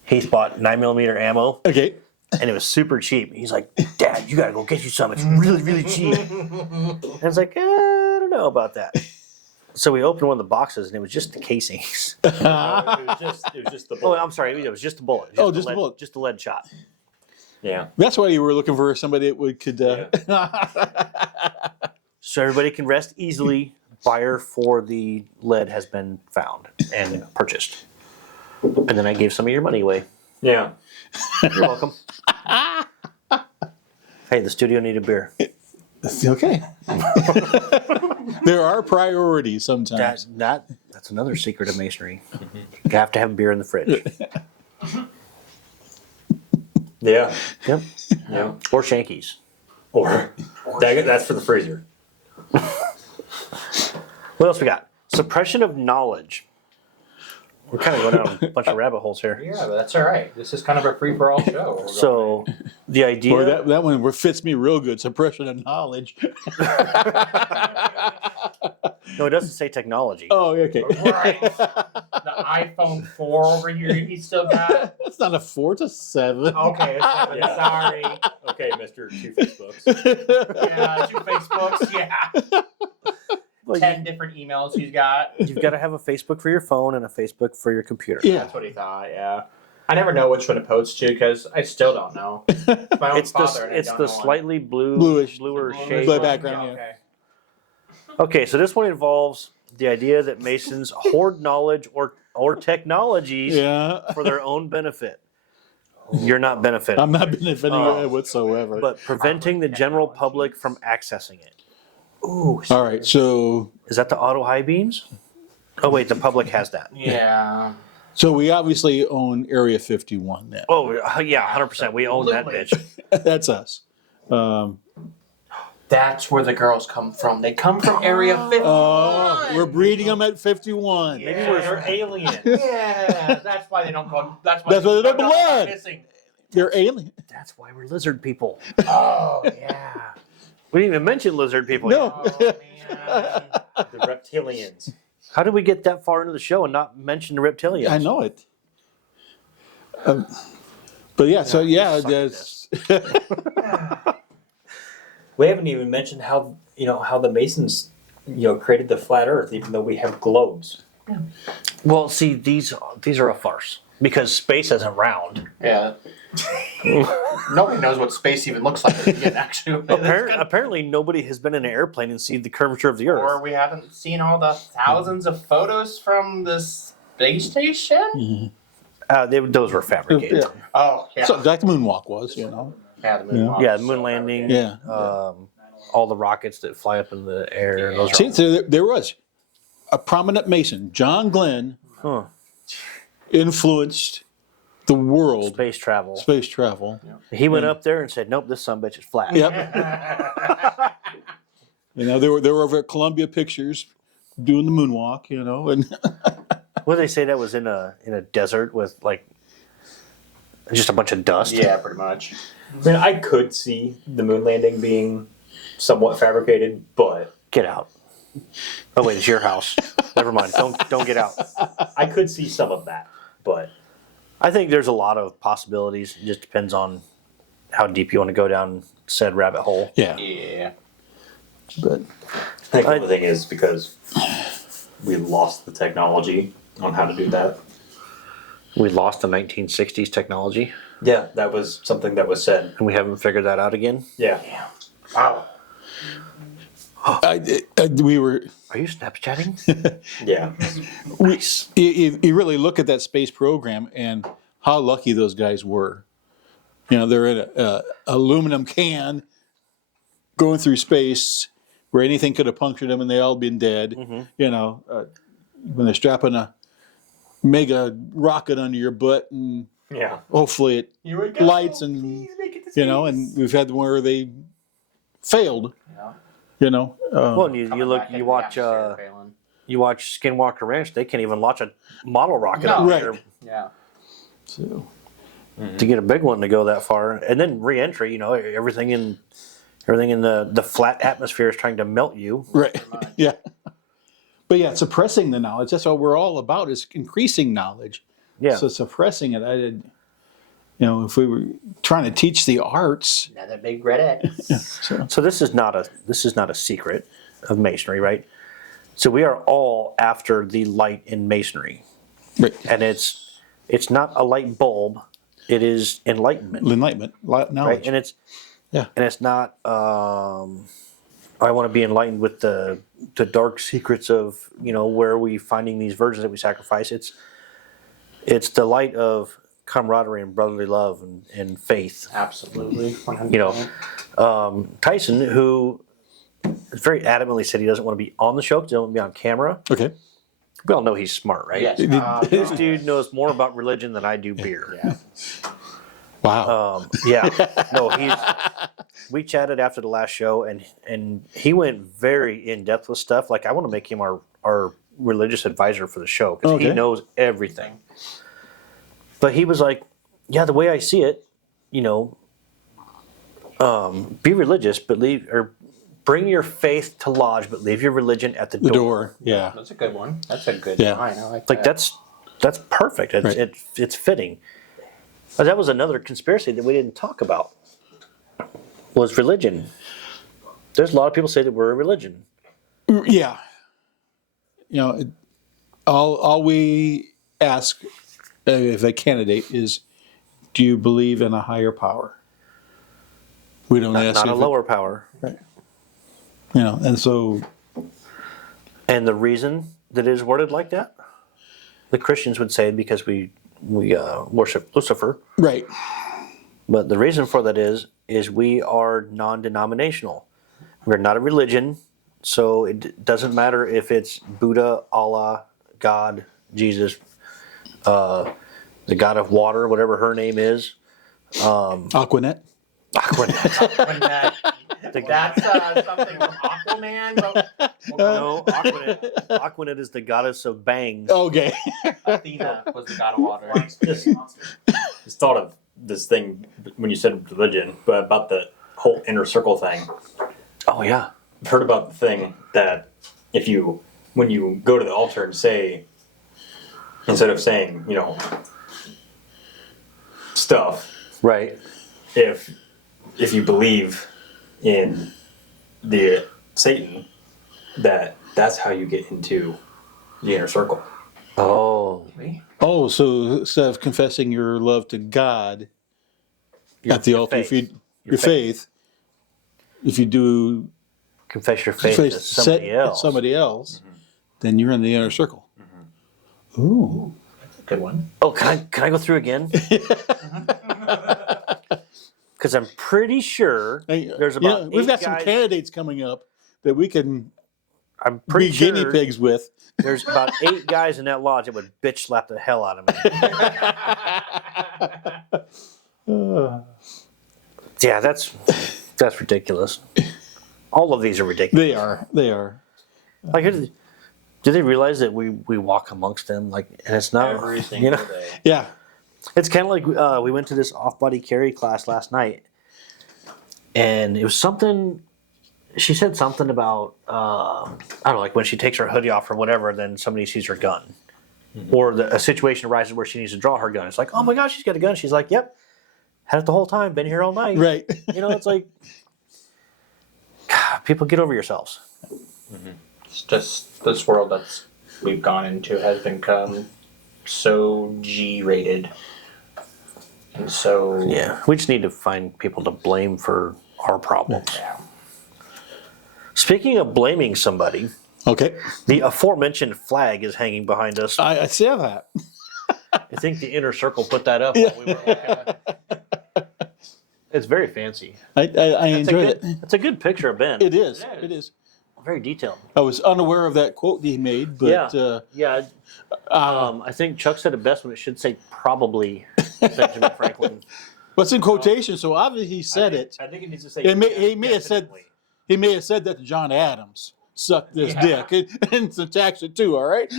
Heath bought 9mm ammo Okay. and it was super cheap. He's like, Dad, you gotta go get you some. It's really, really cheap. And I was like, I don't know about that. So we opened one of the boxes and it was just the casings. It was just the Oh, bullet. I'm sorry. It was just a bullet. Just a bullet. Just a lead shot. Yeah. That's why you were looking for somebody that could. So everybody can rest easily. Buyer for the lead has been found and purchased. And then I gave some of your money away. Yeah. You're welcome. Hey, the studio need a beer. Okay. There are priorities sometimes. That's another secret of Masonry. You have to have beer in the fridge. Yeah. Yep. Yeah. Or Shankies. Or that's for the freezer. What else we got? Suppression of knowledge. We're kind of going down a bunch of rabbit holes here. Yeah, but that's all right. This is kind of a free-for-all show. So, the idea. Boy, that one fits me real good. Suppression of knowledge. No, it doesn't say technology. Oh, okay. Right. The iPhone 4 over here, you still got. It's not a 4, it's a 7. Okay, it's 7. Yeah. Sorry. Okay, Mr. Two Facebooks. Yeah, 2 Facebooks. Yeah. Well, 10 different emails he's got. You've got to have a Facebook for your phone and a Facebook for your computer. Yeah. That's what he thought. Yeah. I never know which one to post to because I still don't know. My own It's father. and I the don't know slightly Bluer shade. Blue background, yeah. Okay. Okay, so this one involves the idea that Masons hoard knowledge or technologies Yeah. for their own benefit. You're not benefiting, I'm not benefiting whatsoever. but preventing the general public from accessing it. Ooh, All right, so is that the auto high beams? Oh wait, the public has that. Yeah. we obviously own Area 51 now. Oh yeah, 100%. We own that bitch. That's us. That's where the girls come from. They come from Area 51. Oh, we're breeding them at 51. Yeah. They're aliens. Yeah, that's why they don't go. That's why That's why they don't go belong. missing. They're alien. That's why we're lizard people. Oh yeah. We didn't even mention lizard people. No. yet. Oh man. The reptilians. How did we get that far into the show and not mention the reptilians? I know it. But yeah, so yeah, suck at that's We haven't even mentioned how the Masons created the flat Earth, even though we have globes. Well, see, these are a farce because space isn't round. Yeah. Nobody knows what space even looks like again, actually. Apparently, nobody has been in an airplane and seen the curvature of the Earth. Or we haven't seen all the thousands of photos from the space station. Those were fabricated. yeah. Oh yeah. So like the moonwalk was, Yeah, the Yeah. moonwalk. Yeah, the moon landing. Yeah. All the rockets that fly up in the air. Those See, are so there was a prominent Mason, John Glenn, huh. influenced the world Space travel. space travel. He went up there and said, "Nope, this sumbitch is flat." Yep. They were over at Columbia Pictures doing the moonwalk, and What did they say that was in a desert with like just a bunch of dust? Yeah, pretty much. I mean, I could see the moon landing being somewhat fabricated, but Get out. Oh wait, it's your house. Never mind. Don't get out. I could see some of that. But I think there's a lot of possibilities. It just depends on how deep you want to go down said rabbit hole. yeah. Yeah. But I think the thing is because we lost the technology on how to do that. We lost the 1960s technology, Yeah, that was something that was said. and we haven't figured that out again. Yeah. Wow. we were. Are you Snapchatting? Yeah. Nice. You really look at that space program and how lucky those guys were. They're in a aluminum can going through space where anything could have punctured them and they all been dead. When they're strapping a mega rocket under your butt and Yeah. hopefully it Here we go. lights and Please make it to and we've had one where they failed. Yeah. Well, and you Coming look, back you into watch, the atmosphere, failing. you watch Skinwalker Ranch. They can't even launch a model rocket No. up Right. there Yeah. So to get a big one to go that far, and then re-entry. Everything in the flat atmosphere is trying to melt you. right, much. yeah. But yeah, suppressing the knowledge. That's what we're all about: is increasing knowledge. Yeah. So suppressing it, I did. If we were trying to teach the arts, Another big red X. So this is not a secret of Masonry, right? So we are all after the light in Masonry, right, and it's not a light bulb; it is enlightenment, knowledge. right? And it's not. I want to be enlightened with the dark secrets of where are we finding these virgins that we sacrifice. It's the light of camaraderie and brotherly love and faith. Absolutely. 100%. You know, Tyson, who very adamantly said he doesn't want to be on the show because he doesn't want to be on camera. Okay. We all know he's smart, right? Yes. This dude knows more about religion than I do beer. Yeah. Wow. We chatted after the last show, and he went very in depth with stuff. Like, I want to make him our religious advisor for the show because he knows everything. But he was like, "Yeah, the way I see it, you know, be religious, but bring your faith to lodge, but leave your religion at the door." Yeah. That's a good one. That's a good line. I like Like that. that's perfect. It's Right. it's fitting. But that was another conspiracy that we didn't talk about. Was religion. There's a lot of people say that we're a religion. Yeah. You know, all we ask of a candidate is, do you believe in a higher power? We don't ask Not a if lower power. Right. You know, and so. And the reason that it is worded like that, the Christians would say because we worship Lucifer. Right. But the reason for that is we are non-denominational. We're not a religion, so it doesn't matter if it's Buddha, Allah, God, Jesus, the God of water, whatever her name is. Aquanet. Aquanet. That's something from Aquaman. But No, Aquanet is the goddess of bangs. Okay. Athena was the god of water. Just thought of this thing when you said religion, but about the whole inner circle thing. Oh yeah. I've heard about the thing that when you go to the altar and say, instead of saying, you know, stuff, Right. if you believe in the Satan, that's how you get into the inner circle. Oh. Oh, so instead of confessing your love to God at the altar, if you your faith, if you do Confess your faith to somebody else. then you're in the inner circle. Ooh. Good one. Oh, can I go through again? Because I'm pretty sure there's about we've got eight some guys- candidates coming up that we can I'm pretty be sure guinea pigs with. there's about 8 guys in that lodge that would bitch slap the hell out of me. Yeah, that's ridiculous. All of these are ridiculous. They are. Like, do they realize that we walk amongst them? Like, and it's not Every you single know. day. Yeah. It's kind of like we went to this off-body carry class last night, and it was something. She said something about I don't know, like when she takes her hoodie off or whatever, then somebody sees her gun, or a situation arises where she needs to draw her gun. It's like, oh my gosh, she's got a gun. She's like, yep, had it the whole time, been here all night. Right. You know, it's like, God, people, get over yourselves. It's just this world that's we've gone into has become so G-rated, and so Yeah, we just need to find people to blame for our problems. Yeah. Speaking of blaming somebody, Okay. the aforementioned flag is hanging behind us. I see that. I think the inner circle put that up while we were looking at it. It's very fancy. I enjoyed it. It's a good picture of Ben. It is. It is. Very detailed. I was unaware of that quote he made, but Yeah. I think Chuck said it best when it should say probably Benjamin Franklin. what's in quotation? So obviously he said it. I think it needs to say. He may have said that to John Adams. Suck this dick and tax it too. All right.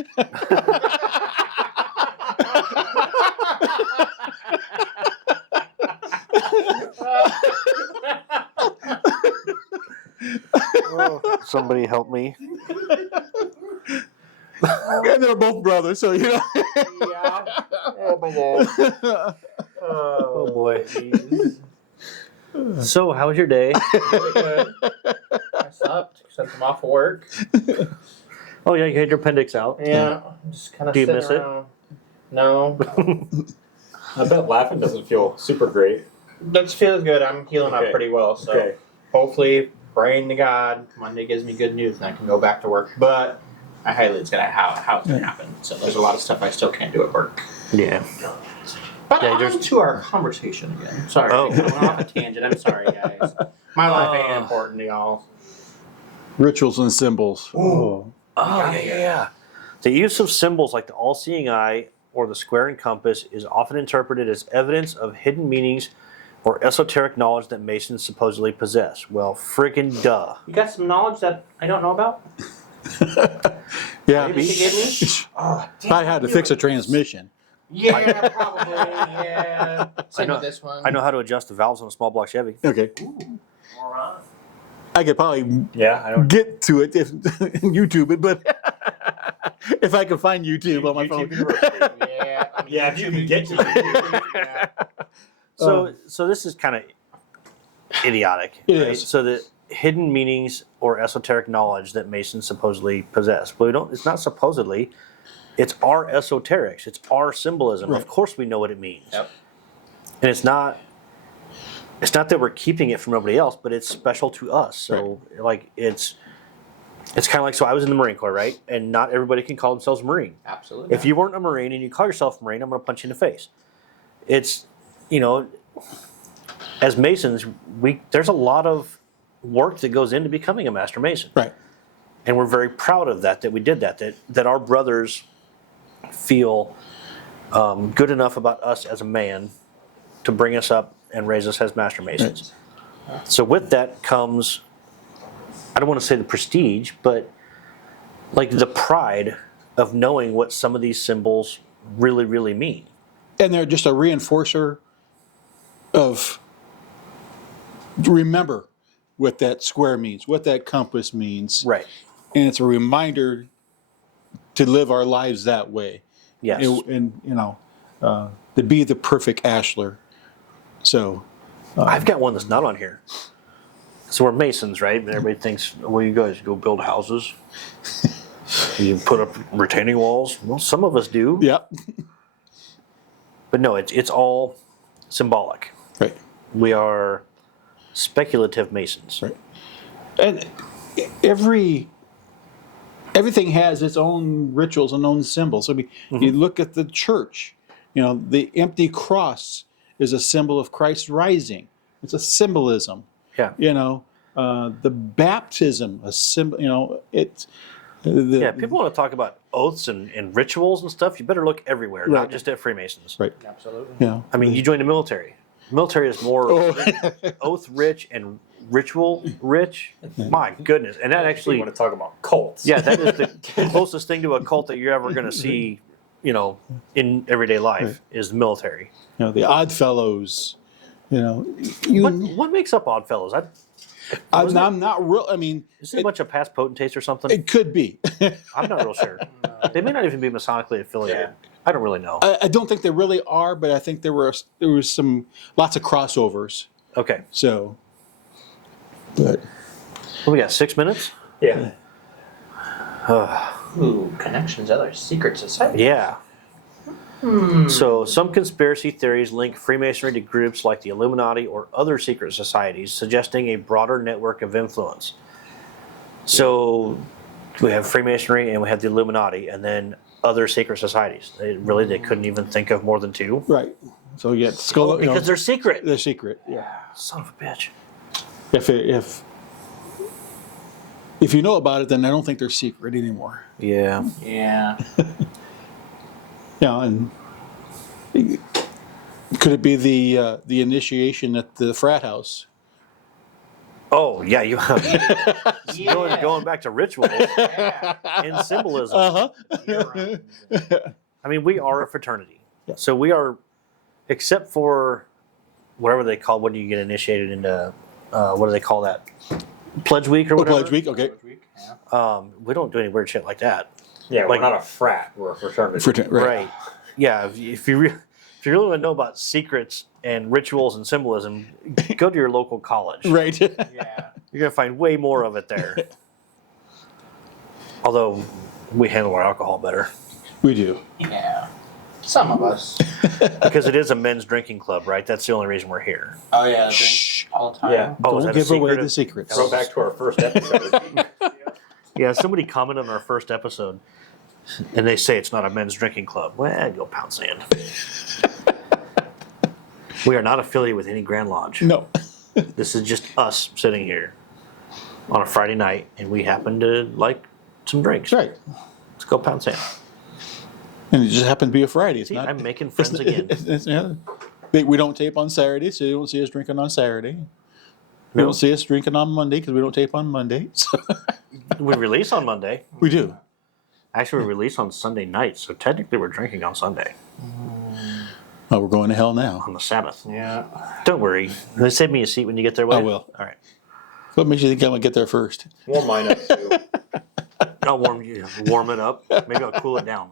Oh, somebody help me. And they're both brothers, so you know. Yeah. Oh boy. So, how was your day? Really good. I slept, sent them off of work. Oh yeah, you had your appendix out. Yeah, just kind of. Do you miss it? No, I bet laughing doesn't feel super great. that feels good. I'm healing up Okay. pretty well, so Okay. hopefully, praying to God, Monday gives me good news and I can go back to work. But I highly it's gonna how it's gonna happen. So there's a lot of stuff I still can't do at work. Yeah. But Yeah, on there's- to our conversation again. Sorry, Oh. I went off a tangent. I'm sorry, guys. My life ain't important to y'all. Rituals and symbols. Oh, yeah. The use of symbols like the all-seeing eye or the square and compass is often interpreted as evidence of hidden meanings or esoteric knowledge that Masons supposedly possess. Well, friggin' duh. You got some knowledge that I don't know about? Yeah. Maybe you gave me? I had to fix a transmission. Yeah, probably. Yeah. Same with this one. I know how to adjust the valves on a small block Chevy. Okay. I could probably Yeah, I don't. get to it if YouTube it, but if I could find YouTube on my YouTube phone. University. Yeah. I mean, Yeah, if you can get to it. yeah. So this is kind of idiotic. It right? is. So the hidden meanings or esoteric knowledge that Masons supposedly possess. Well, we don't. It's not supposedly. It's our esoterics. It's our symbolism. Right. Of course, we know what it means. Yep. And it's not. It's not that we're keeping it from everybody else, but it's special to us. So like it's kind of like, so I was in the Marine Corps, right? And not everybody can call themselves a Marine. Absolutely. If you weren't a Marine and you call yourself a Marine, I'm going to punch you in the face. It's, as Masons, there's a lot of work that goes into becoming a Master Mason. Right. And we're very proud of that we did that our brothers feel good enough about us as a man to bring us up and raise us as Master Masons. So with that comes, I don't want to say the prestige, but like the pride of knowing what some of these symbols really, really mean. And they're just a reinforcer of remember what that square means, what that compass means. Right. And it's a reminder to live our lives that way. Yes. And to be the perfect ashlar. So I've got one that's not on here. So we're Masons, right? And everybody thinks, well, you guys go build houses. You put up retaining walls. Well, some of us do. yeah. But no, it's all symbolic. Right. We are speculative Masons. Right. And everything has its own rituals and own symbols. I mean, you look at the church, the empty cross is a symbol of Christ rising. It's a symbolism. Yeah. The baptism, a symbol, Yeah, people want to talk about oaths and rituals and stuff. You better look everywhere, not Right. just at Freemasons. Right. Absolutely. I mean, you joined the military. Military is more oath rich and ritual rich. My goodness. And that You actually, want to talk about cults? yeah, that is the closest thing to a cult that you're ever going to see, in everyday life is the military. The Odd Fellows, What makes up Oddfellows? I'm not real. I mean, Is it a bunch of past potentates or something? it could be. I'm not real sure. They may not even be Masonically affiliated. Yeah. I don't really know. I don't think they really are, but I think there was lots of crossovers. Okay. So, but Well, we got 6 minutes? Yeah. Ooh, connections, other secret societies. Yeah. So, some conspiracy theories link Freemasonry to groups like the Illuminati or other secret societies, suggesting a broader network of influence. So, we have Freemasonry and we have the Illuminati, and then other secret societies. They couldn't even think of more than two. right. So yeah, skull. Because they're secret. they're secret. Yeah. Son of a bitch. If you know about it, then I don't think they're secret anymore. Yeah. Yeah. And could it be the initiation at the frat house? Oh, yeah. You Yeah. going back to rituals Yeah. and symbolism. Uh-huh. You're right. I mean, we are a fraternity. Yeah. So we are, except for whatever they call when you get initiated into, what do they call that? Pledge week or whatever? Pledge week. Okay. Yeah. We don't do any weird shit like that. Yeah, Like- we're not a frat. We're a fraternity. Right. Yeah. If you really want to know about secrets and rituals and symbolism, go to your local college. Right. Yeah. You're going to find way more of it there. Although we handle our alcohol better. We do. Yeah. Some of us. Because it is a men's drinking club, right? That's the only reason we're here. Oh yeah. Shh. All the time. Yeah. Oh, is Don't that a give away secret? the secrets. Go back to our first episode. Yeah, somebody commented on our first episode, and they say it's not a men's drinking club. Well, go pound sand. We are not affiliated with any Grand Lodge. No. This is just us sitting here on a Friday night, and we happen to like some drinks. Right. Let's go pound sand. And it just happened to be a Friday. It's See, not. I'm making friends again. We don't tape on Saturday, so you don't see us drinking on Saturday. You No. don't see us drinking on Monday because we don't tape on Monday. So We release on Monday. we do. Actually, we release on Sunday night, so technically we're drinking on Sunday, Oh, we're going to hell now. on the Sabbath. Yeah. Don't worry. They save me a seat when you get there, Wade? I will. All right. What makes you think I'm going to get there first? Warm mine up too. I'll warm it up. Maybe I'll cool it down.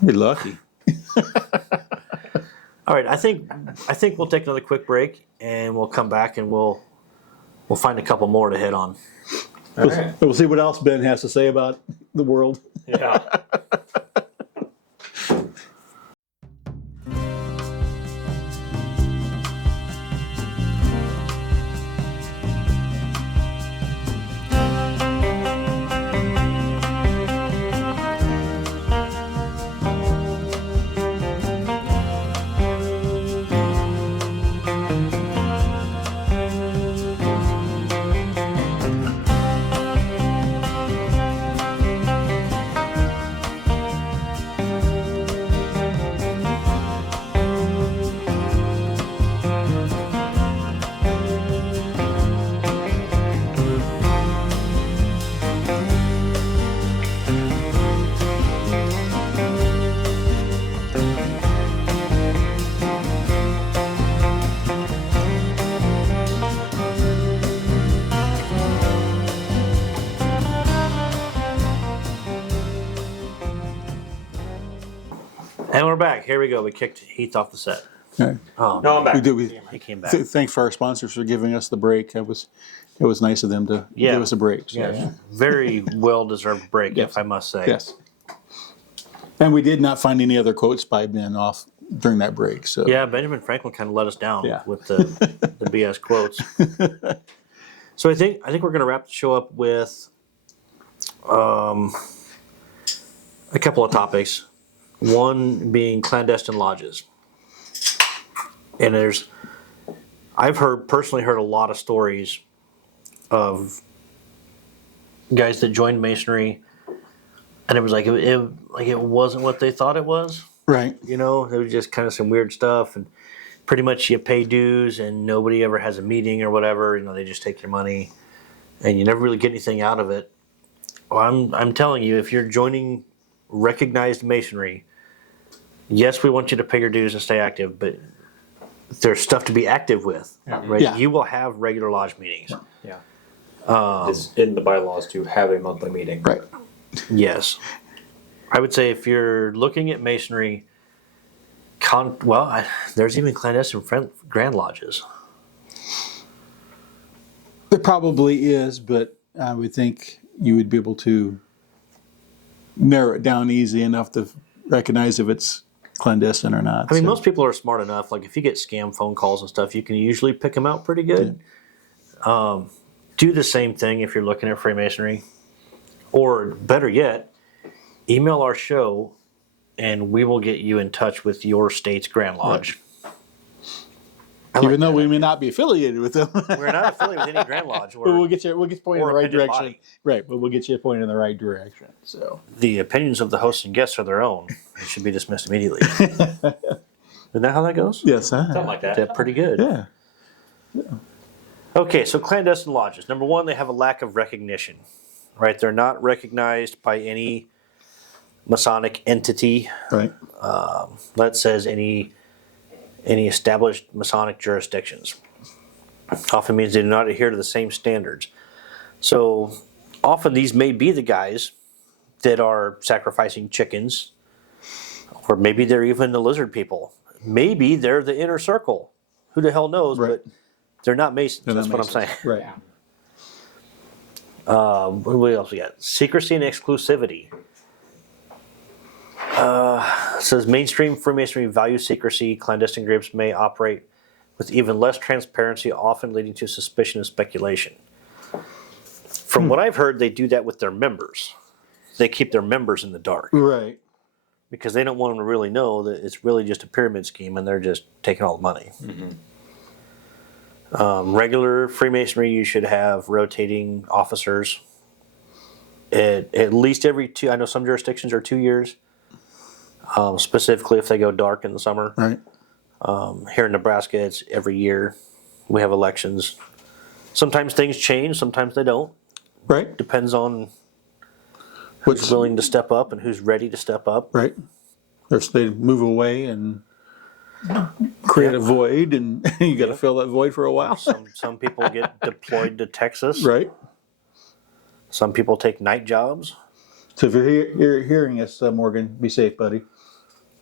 You're lucky. All right, I think we'll take another quick break, and we'll come back and we'll find a couple more to hit on. All right. We'll see what else Ben has to say about the world. Yeah. And we're back. Here we go. We kicked Heath off the set. Okay. Oh, No, I'm back. We did. he came back. Thanks for our sponsors for giving us the break. It was nice of them to Yeah. give us a break. So, Yeah, very well-deserved break, Yes. if I must say. Yes. And we did not find any other quotes by Ben off during that break. So Yeah, Benjamin Franklin kind of let us down Yeah. with the BS quotes. So I think we're going to wrap the show up with a couple of topics. One being clandestine lodges, and I've personally heard a lot of stories of guys that joined Masonry, and it was like it wasn't what they thought it was. right. You know, it was just kind of some weird stuff, and pretty much you pay dues, and nobody ever has a meeting or whatever. You know, they just take your money, and you never really get anything out of it. Well, I'm telling you, if you're joining recognized Masonry, yes, we want you to pay your dues and stay active, but there's stuff to be active with, right? Yeah. You will have regular lodge meetings. Yeah. It's in the bylaws to have a monthly meeting. Right. Yes. I would say if you're looking at Masonry, there's even clandestine Grand Lodges. There probably is, but I would think you would be able to narrow it down easy enough to recognize if it's clandestine or not. I mean, So, most people are smart enough. Like, if you get scam phone calls and stuff, you can usually pick them out pretty good. Do the same thing if you're looking at Freemasonry. Or, better yet, email our show, and we will get you in touch with your state's Grand Lodge. even though we may not be affiliated with them, We're not affiliated with any Grand Lodge. but we'll get you pointed in or the right appended direction. body. Right, but we'll get you pointed in the right direction. So The opinions of the hosts and guests are their own. They should be dismissed immediately. Isn't that how that goes? yes, Something like that. That's pretty good. yeah. Okay, so clandestine lodges. Number one, they have a lack of recognition, right? They're not recognized by any Masonic entity Right. that says any established Masonic jurisdictions. Often means they do not adhere to the same standards. So often these may be the guys that are sacrificing chickens, or maybe they're even the lizard people. Maybe they're the inner circle. Who the hell knows? Right. But they're not Masons. They're That's not what I'm saying. Masons. Right. What else we got? Secrecy and exclusivity. It says mainstream Freemasonry values secrecy. Clandestine groups may operate with even less transparency, often leading to suspicion and speculation. From what I've heard, they do that with their members. They keep their members in the dark. Right. because they don't want them to really know that it's really just a pyramid scheme and they're just taking all the money. Regular Freemasonry, you should have rotating officers at least every 2. I know some jurisdictions are 2 years, specifically if they go dark in the summer. Right. Here in Nebraska, it's every year. We have elections. Sometimes things change, sometimes they don't. Right. Depends on who's willing to step up and who's ready to step up. Right. They move away and create a void, and you got to fill that void for a while. Some people get deployed to Texas. Right. Some people take night jobs. So if you're hearing us, Morgan, be safe, buddy.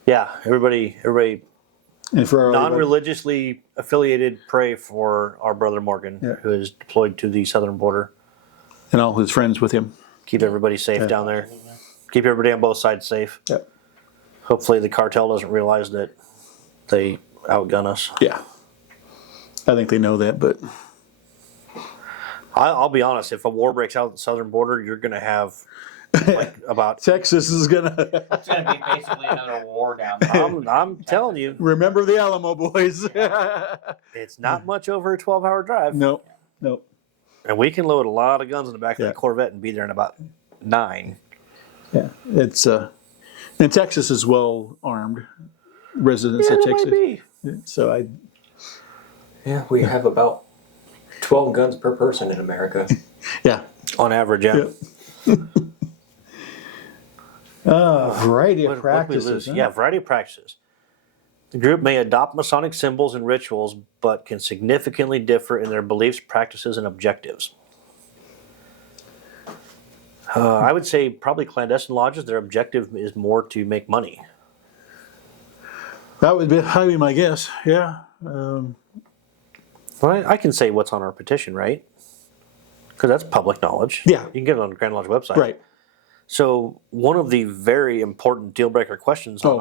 Yeah, everybody And for our non-religiously affiliated, pray for our brother Morgan, who is deployed to the southern border. and all his friends with him. Keep everybody safe down there. Keep everybody on both sides safe. Yep. Hopefully the cartel doesn't realize that they outgun us. Yeah. I think they know that, but I'll be honest, if a war breaks out at the southern border, you're going to have like about... Texas is gonna It's going to be basically another war down there. I'm telling you, remember the Alamo boys. it's not much over a 12-hour drive. Nope. And we can load a lot of guns in the back of Yeah. that Corvette and be there in about 9. Yeah, it's and Texas is well armed. Residents Yeah, of it might Texas. be. So Yeah, we have about 12 guns per person in America. yeah. On average, yeah. Variety What of did we practices. lose? Huh? Yeah, variety of practices. The group may adopt Masonic symbols and rituals, but can significantly differ in their beliefs, practices, and objectives. I would say probably clandestine lodges, their objective is more to make money. That would be highly my guess. Yeah. Well, I can say what's on our petition, right? Because that's public knowledge. Yeah. You can get it on the Grand Lodge website. Right. So one of the very important deal breaker questions on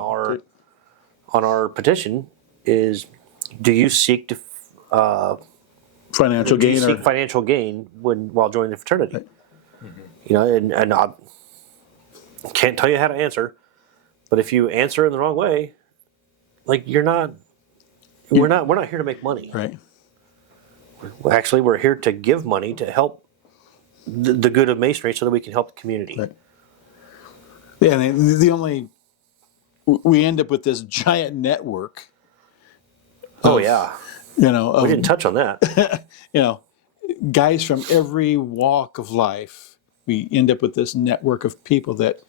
our petition is: do you seek to Financial gain. seek financial gain while joining the fraternity? Right. You know, and I can't tell you how to answer, but if you answer in the wrong way, like we're not here to make money. Right. Actually, we're here to give money to help the good of Masonry, so that we can help the community. Right. Yeah, and the only we end up with this giant network. Oh of, yeah, You know, we didn't touch on that. you know, guys from every walk of life. We end up with this network of people that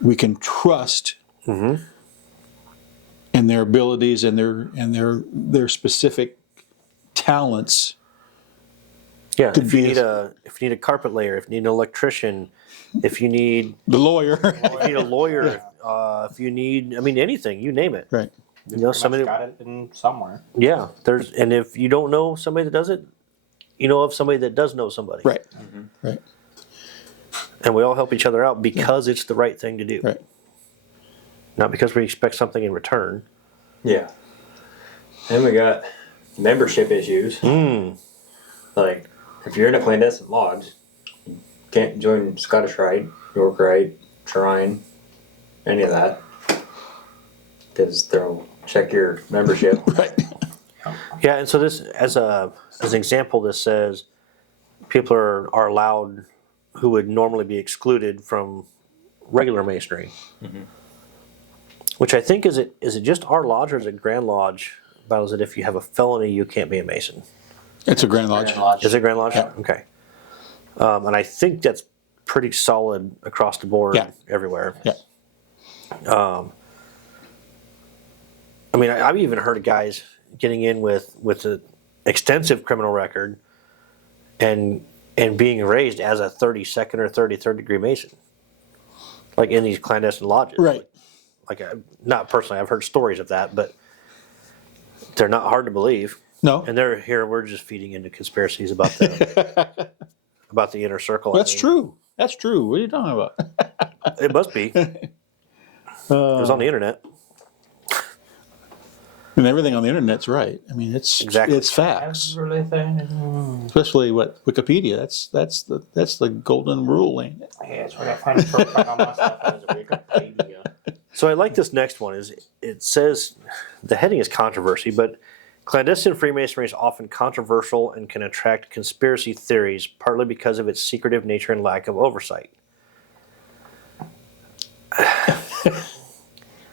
we can trust in their abilities and their specific talents. Yeah, To if you be need a carpet layer, if you need an electrician, if you need The lawyer. a lawyer, if you need, I mean, anything, you name it. Right. You know, somebody. Got it in somewhere. Yeah, and if you don't know somebody that does it, you know of somebody that does know somebody. Right. Right. And we all help each other out because it's the right thing to do. Right. Not because we expect something in return. Yeah. Then we got membership issues. Like, if you're in a clandestine lodge, you can't join Scottish Rite, York Rite, Shrine, any of that. Because they'll check your membership. Right. Yeah, and so this, as an example, this says people are allowed who would normally be excluded from regular Masonry. Which I think, is it just our lodge, or is it Grand Lodge? Battles it if you have a felony, you can't be a Mason. It's a Grand Lodge. Is it Grand Lodge? Yeah. Okay. And I think that's pretty solid across the board everywhere. Yeah. I mean, I've even heard of guys getting in with an extensive criminal record and being raised as a 32nd or 33rd degree Mason, like in these clandestine lodges. Right. Like, not personally, I've heard stories of that, but they're not hard to believe. No. And they're here. We're just feeding into conspiracies about the about the inner circle. That's true. That's true. What are you talking about? It must be. It was on the internet. And everything on the internet's right. I mean, it's Exactly. it's facts. Everything. Especially Wikipedia. That's the golden rule, ain't it? Yeah, that's where I find it on my stuff as a Wikipedia. So I like this next one. Is it says the heading is controversy, but clandestine Freemasonry is often controversial and can attract conspiracy theories, partly because of its secretive nature and lack of oversight.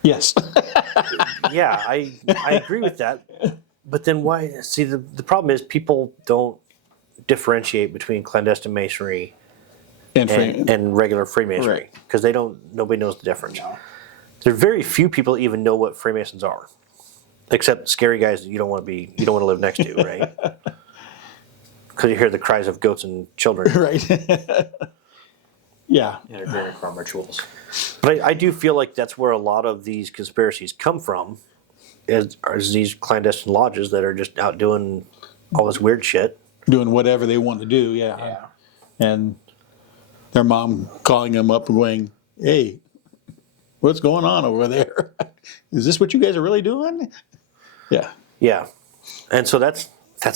Yes. Yeah, I agree with that. But then why? See, the problem is people don't differentiate between clandestine Masonry and regular Freemasonry because nobody knows the difference. No. There are very few people even know what Freemasons are, except scary guys that you don't want to live next to, right? Because you hear the cries of goats and children. Right. Yeah. Adrenochrome rituals. But I do feel like that's where a lot of these conspiracies come from, is these clandestine lodges that are just out doing all this weird shit. Doing whatever they want to do, yeah. Yeah. And their mom calling them up and going, hey, what's going on over there? Is this what you guys are really doing? Yeah. Yeah, and so that's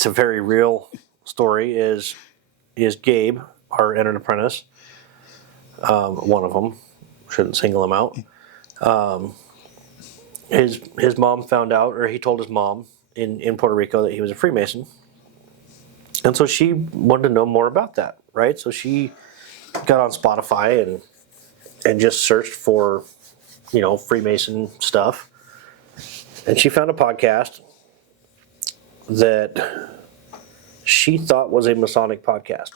a very real story. Is Gabe, our entered apprentice, one of them, shouldn't single him out. His mom found out, or he told his mom in Puerto Rico that he was a Freemason, and so she wanted to know more about that, right? So she got on Spotify and just searched for, Freemason stuff, and she found a podcast that she thought was a Masonic podcast.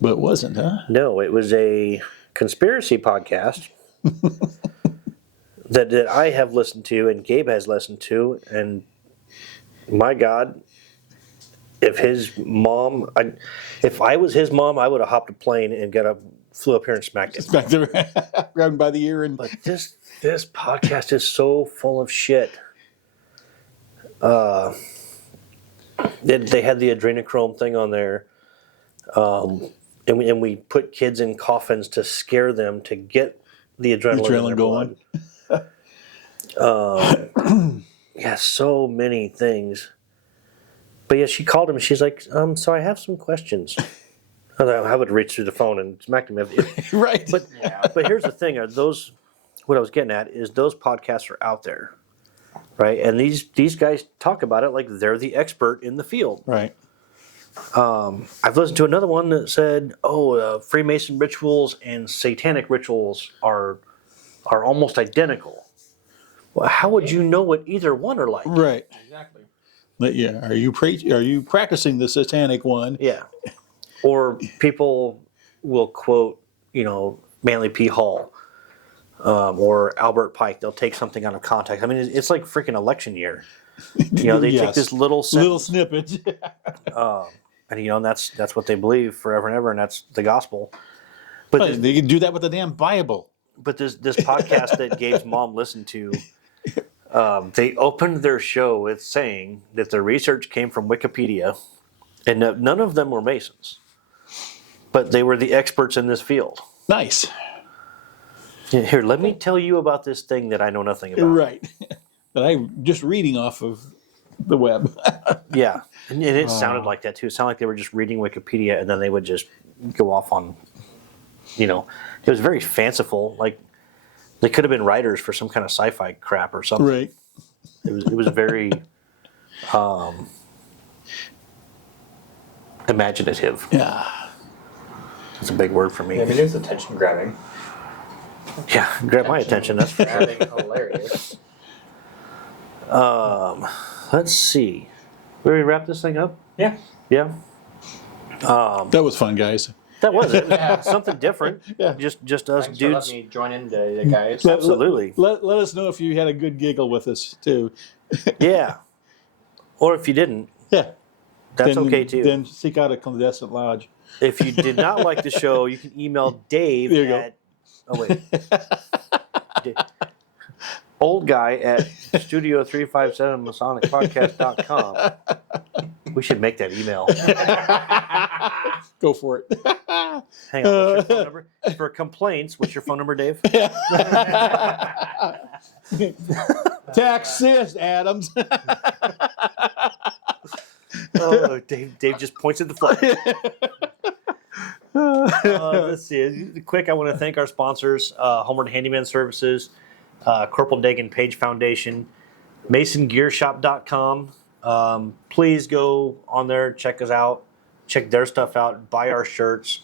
But it wasn't, huh? No, it was a conspiracy podcast that I have listened to and Gabe has listened to, and my God, if I was his mom, I would have hopped a plane and flew up here and smacked him. Back there, grabbed him by the ear and. But this podcast is so full of shit. They had the adrenochrome thing on there, and we put kids in coffins to scare them to get the adrenaline going. Yeah, so many things. But yeah, she called him. She's like, so I have some questions. I would reach through the phone and smack him. Right. But here's the thing: what I was getting at is those podcasts are out there, right? And these guys talk about it like they're the expert in the field. Right. I've listened to another one that said, Freemason rituals and satanic rituals are almost identical. Well, how would you know what either one are like? Right. Exactly. But yeah. Are you practicing the satanic one? Yeah. Or people will quote, Manly P. Hall or Albert Pike. They'll take something out of context. I mean, it's like freaking election year. They take this little snippet. And that's what they believe forever and ever, and that's the gospel. But They can do that with the damn Bible. But this podcast that Gabe's mom listened to, they opened their show with saying that their research came from Wikipedia, and none of them were Masons, but they were the experts in this field. Nice. Here, let me tell you about this thing that I know nothing about. Right. That I'm just reading off of the web. Yeah, and it sounded like that too. It sounded like they were just reading Wikipedia, and then they would just go off on, it was very fanciful. Like they could have been writers for some kind of sci-fi crap or something. Right. It was very imaginative. Yeah. It's a big word for me. I mean, it's attention grabbing. Yeah, grab my attention. That's for sure. Hilarious. Let's see. Will we wrap this thing up? Yeah. Yeah. That was fun, guys. That was it. Something different. Yeah. Just us Thanks for dudes. letting me join in today, guys. Absolutely. Let us know if you had a good giggle with us, too. Yeah. Or if you didn't, Yeah. that's okay too. Then seek out a clandestine lodge. If you did not like the show, you can email Dave There you go. at old guy at studio357masonicpodcast.com. We should make that email. Go for it. Hang on, what's your phone number? For complaints, what's your phone number, Dave? Texas, Adams. Oh, Dave just points at the flag. Let's see. Quick, I want to thank our sponsors, Homeward Handyman Services, Corporal Dagan Page Foundation, MasonGearShop.com. Please go on there, check us out, check their stuff out, buy our shirts.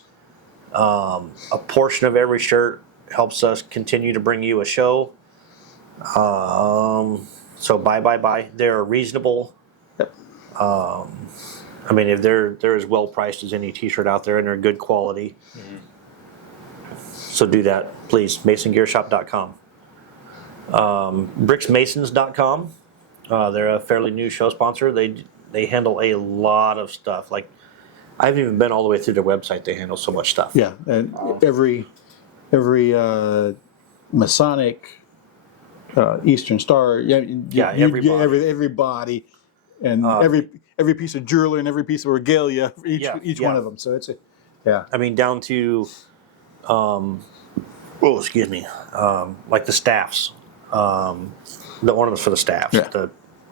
A portion of every shirt helps us continue to bring you a show. So buy. They're reasonable. Yep. I mean, if they're as well priced as any T-shirt out there, and they're good quality. So do that, please. MasonGearShop.com. BricksMasons.com. They're a fairly new show sponsor. They handle a lot of stuff. Like, I haven't even been all the way through their website. They handle so much stuff. Yeah, and every Masonic, Eastern Star, everybody, and every piece of jewelry and every piece of regalia, each one of them. So it's I mean, down to, excuse me, like the staffs, the ornaments for the staffs. Yeah.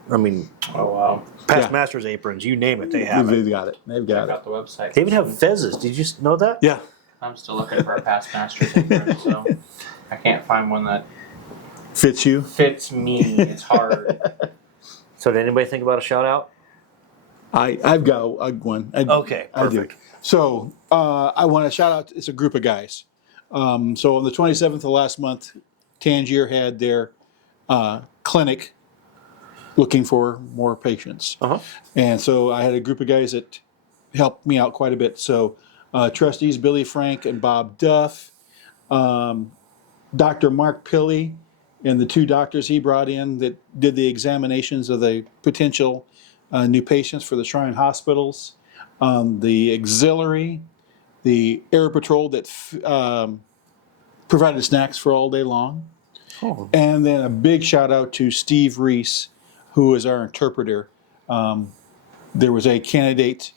Oh wow! Past masters aprons, you name it, they have it. They've got it. They've got Check it. out the website. They even have fezzes. Did you know that? Yeah. I'm still looking for a past master's apron, so I can't find one that Fits you. fits me. It's hard. So did anybody think about a shout out? I've got one. Okay, I do. perfect. So I want to shout out. It's a group of guys. So on the 27th of last month, Tangier had their clinic looking for more patients. And so I had a group of guys that helped me out quite a bit. So trustees Billy Frank and Bob Duff, Dr. Mark Pilley, and the two doctors he brought in that did the examinations of the potential new patients for the Shrine hospitals, the auxiliary, the air patrol that provided snacks for all day long. And then a big shout out to Steve Reese, who is our interpreter. There was a candidate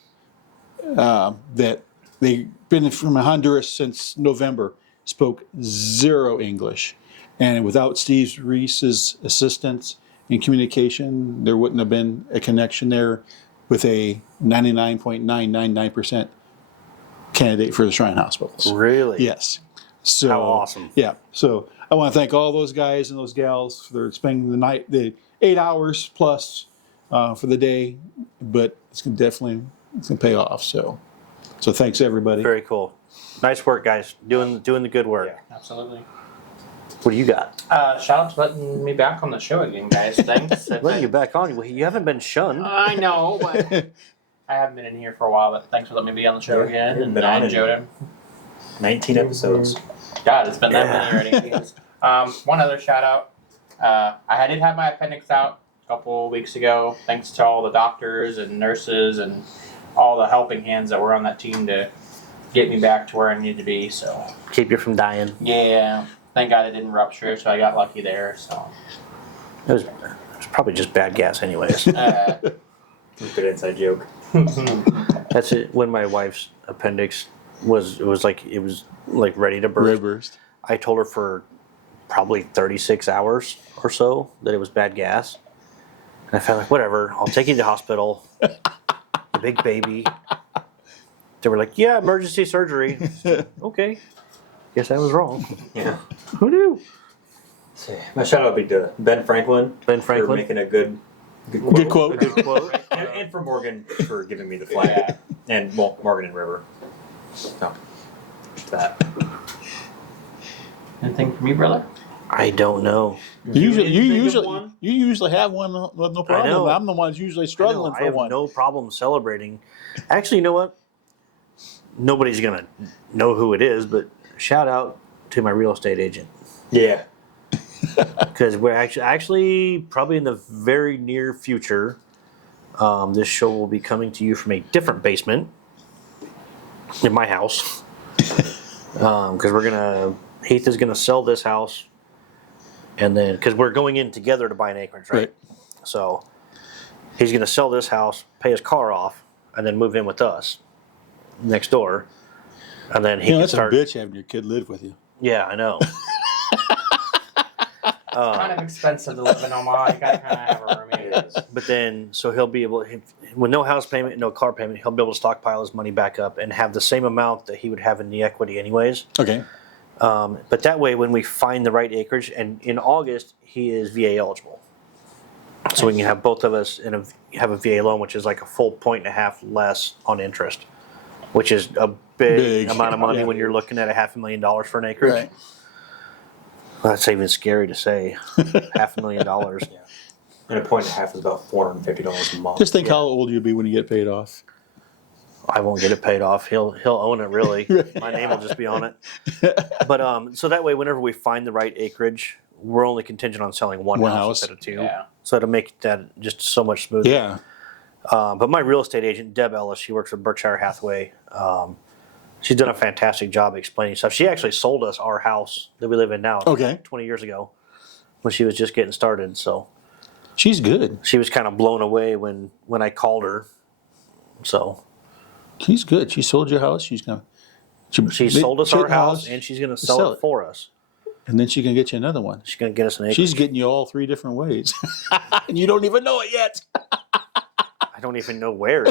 that they've been from Honduras since November, spoke zero English. And without Steve Reese's assistance in communication, there wouldn't have been a connection there with a 99.999% candidate for the Shrine hospitals. Really? Yes. So How awesome. Yeah. So I want to thank all those guys and those gals for spending the 8 hours plus for the day, but it's gonna pay off. So thanks everybody. Very cool. Nice work, guys. Doing the good work. Yeah, absolutely. What do you got? Shout out to letting me back on the show again, guys. Thanks. Letting you back on. Well, you haven't been shunned. I know, but I haven't been in here for a while. But thanks for letting me be on the show again, You've and been I on it. enjoyed it. 19 episodes. God, it's been that many already. One other shout out. I did have my appendix out a couple of weeks ago. Thanks to all the doctors and nurses and all the helping hands that were on that team to get me back to where I needed to be. So Keep you from dying. yeah, thank God it didn't rupture. So I got lucky there. So It was probably just bad gas anyways. uh, Good inside joke. That's it. When my wife's appendix was like ready to burst. Burst. I told her for probably 36 hours or so that it was bad gas. And I felt like, whatever, I'll take you to the hospital. The big baby. They were like, yeah, emergency surgery. Okay. Guess I was wrong. Yeah. Who knew? My shout out would be to Ben Franklin. Ben For Franklin. making a good Good quote. A good quote. And for Morgan for giving me the flag. Yeah. And well, Morgan and River. So, that. anything for me, brother? I don't know. You think of usually one? have one with no problem. know. I'm the one who's usually struggling I for have one. no problem celebrating. Actually, you know what? Nobody's going to know who it is, but shout out to my real estate agent. Yeah. Because we're actually probably in the very near future, this show will be coming to you from a different basement in my house. Because Heath is gonna sell this house, and then because we're going in together to buy an acreage, right? So he's gonna sell this house, pay his car off, and then move in with us next door, and then he You know, can that's start. a bitch having your kid live with you. Yeah, I know. Kind of expensive to live in Omaha. You gotta kind of have a roommate. But then, so he'll be able, with no house payment, no car payment, he'll be able to stockpile his money back up and have the same amount that he would have in the equity anyways. Okay. But that way, when we find the right acreage, and in August, he is VA eligible. So we can have both of us have a VA loan, which is like a full 1.5 less on interest, which is a big amount of money when you're looking at $500,000 for an acreage. Right. Well, that's even scary to say. $500,000. Yeah. And a 1.5 is about $450 a month. Just think how old you'll be when you get paid off. I won't get it paid off. He'll own it, really. My name will just be on it. But so that way, whenever we find the right acreage, we're only contingent on selling one house instead of two. Yeah. So it'll make that just so much smoother. Yeah. But my real estate agent, Deb Ellis, she works with Berkshire Hathaway. She's done a fantastic job explaining stuff. She actually sold us our house that we live in now 20 years ago when she was just getting started. So She's good. she was kind of blown away when I called her. So She's good. She sold your house. She's gonna. she sold us our house, and she's going to sell it for us. And then she can get you another one. She's going to get us an acre. She's getting you all 3 different ways, and you don't even know it yet. I don't even know where.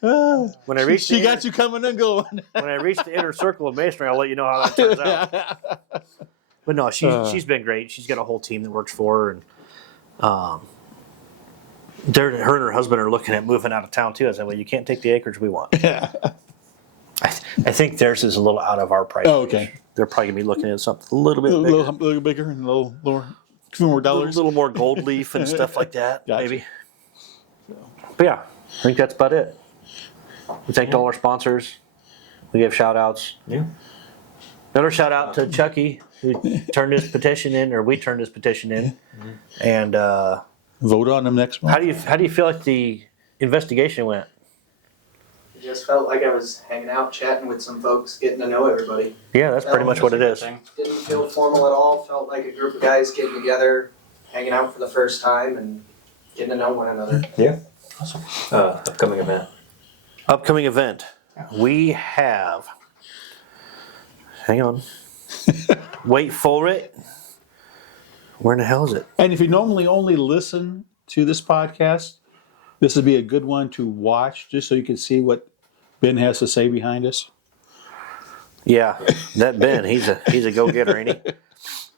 When I reach She got you coming and going. when I reach the inner circle of masonry, I'll let you know how that turns out. But no, she's been great. She's got a whole team that works for her, and her and her husband are looking at moving out of town too. I said, well, you can't take the acreage we want. I think theirs is a little out of our price. Oh, okay. range. They're probably gonna be looking at something a little bit A bigger. little bigger and a little lower, a few more A dollars. little more gold leaf and stuff like that, Gotcha. maybe. But yeah, I think that's about it. We thanked all our sponsors. We gave shout outs. Yeah. Another shout out to Chucky, who turned his petition in, or we turned his petition in. And Vote on them next month. how do you feel like the investigation went? It just felt like I was hanging out, chatting with some folks, getting to know everybody. Yeah, that's pretty much what it is. Didn't feel formal at all. Felt like a group of guys getting together, hanging out for the first time, and getting to know one another. Yeah. Awesome. Upcoming event. Upcoming event. We have. Hang on. Wait for it. Where in the hell is it? And if you normally only listen to this podcast, this would be a good one to watch, just so you can see what Ben has to say behind us. Yeah, that Ben, he's a go getter, ain't he? At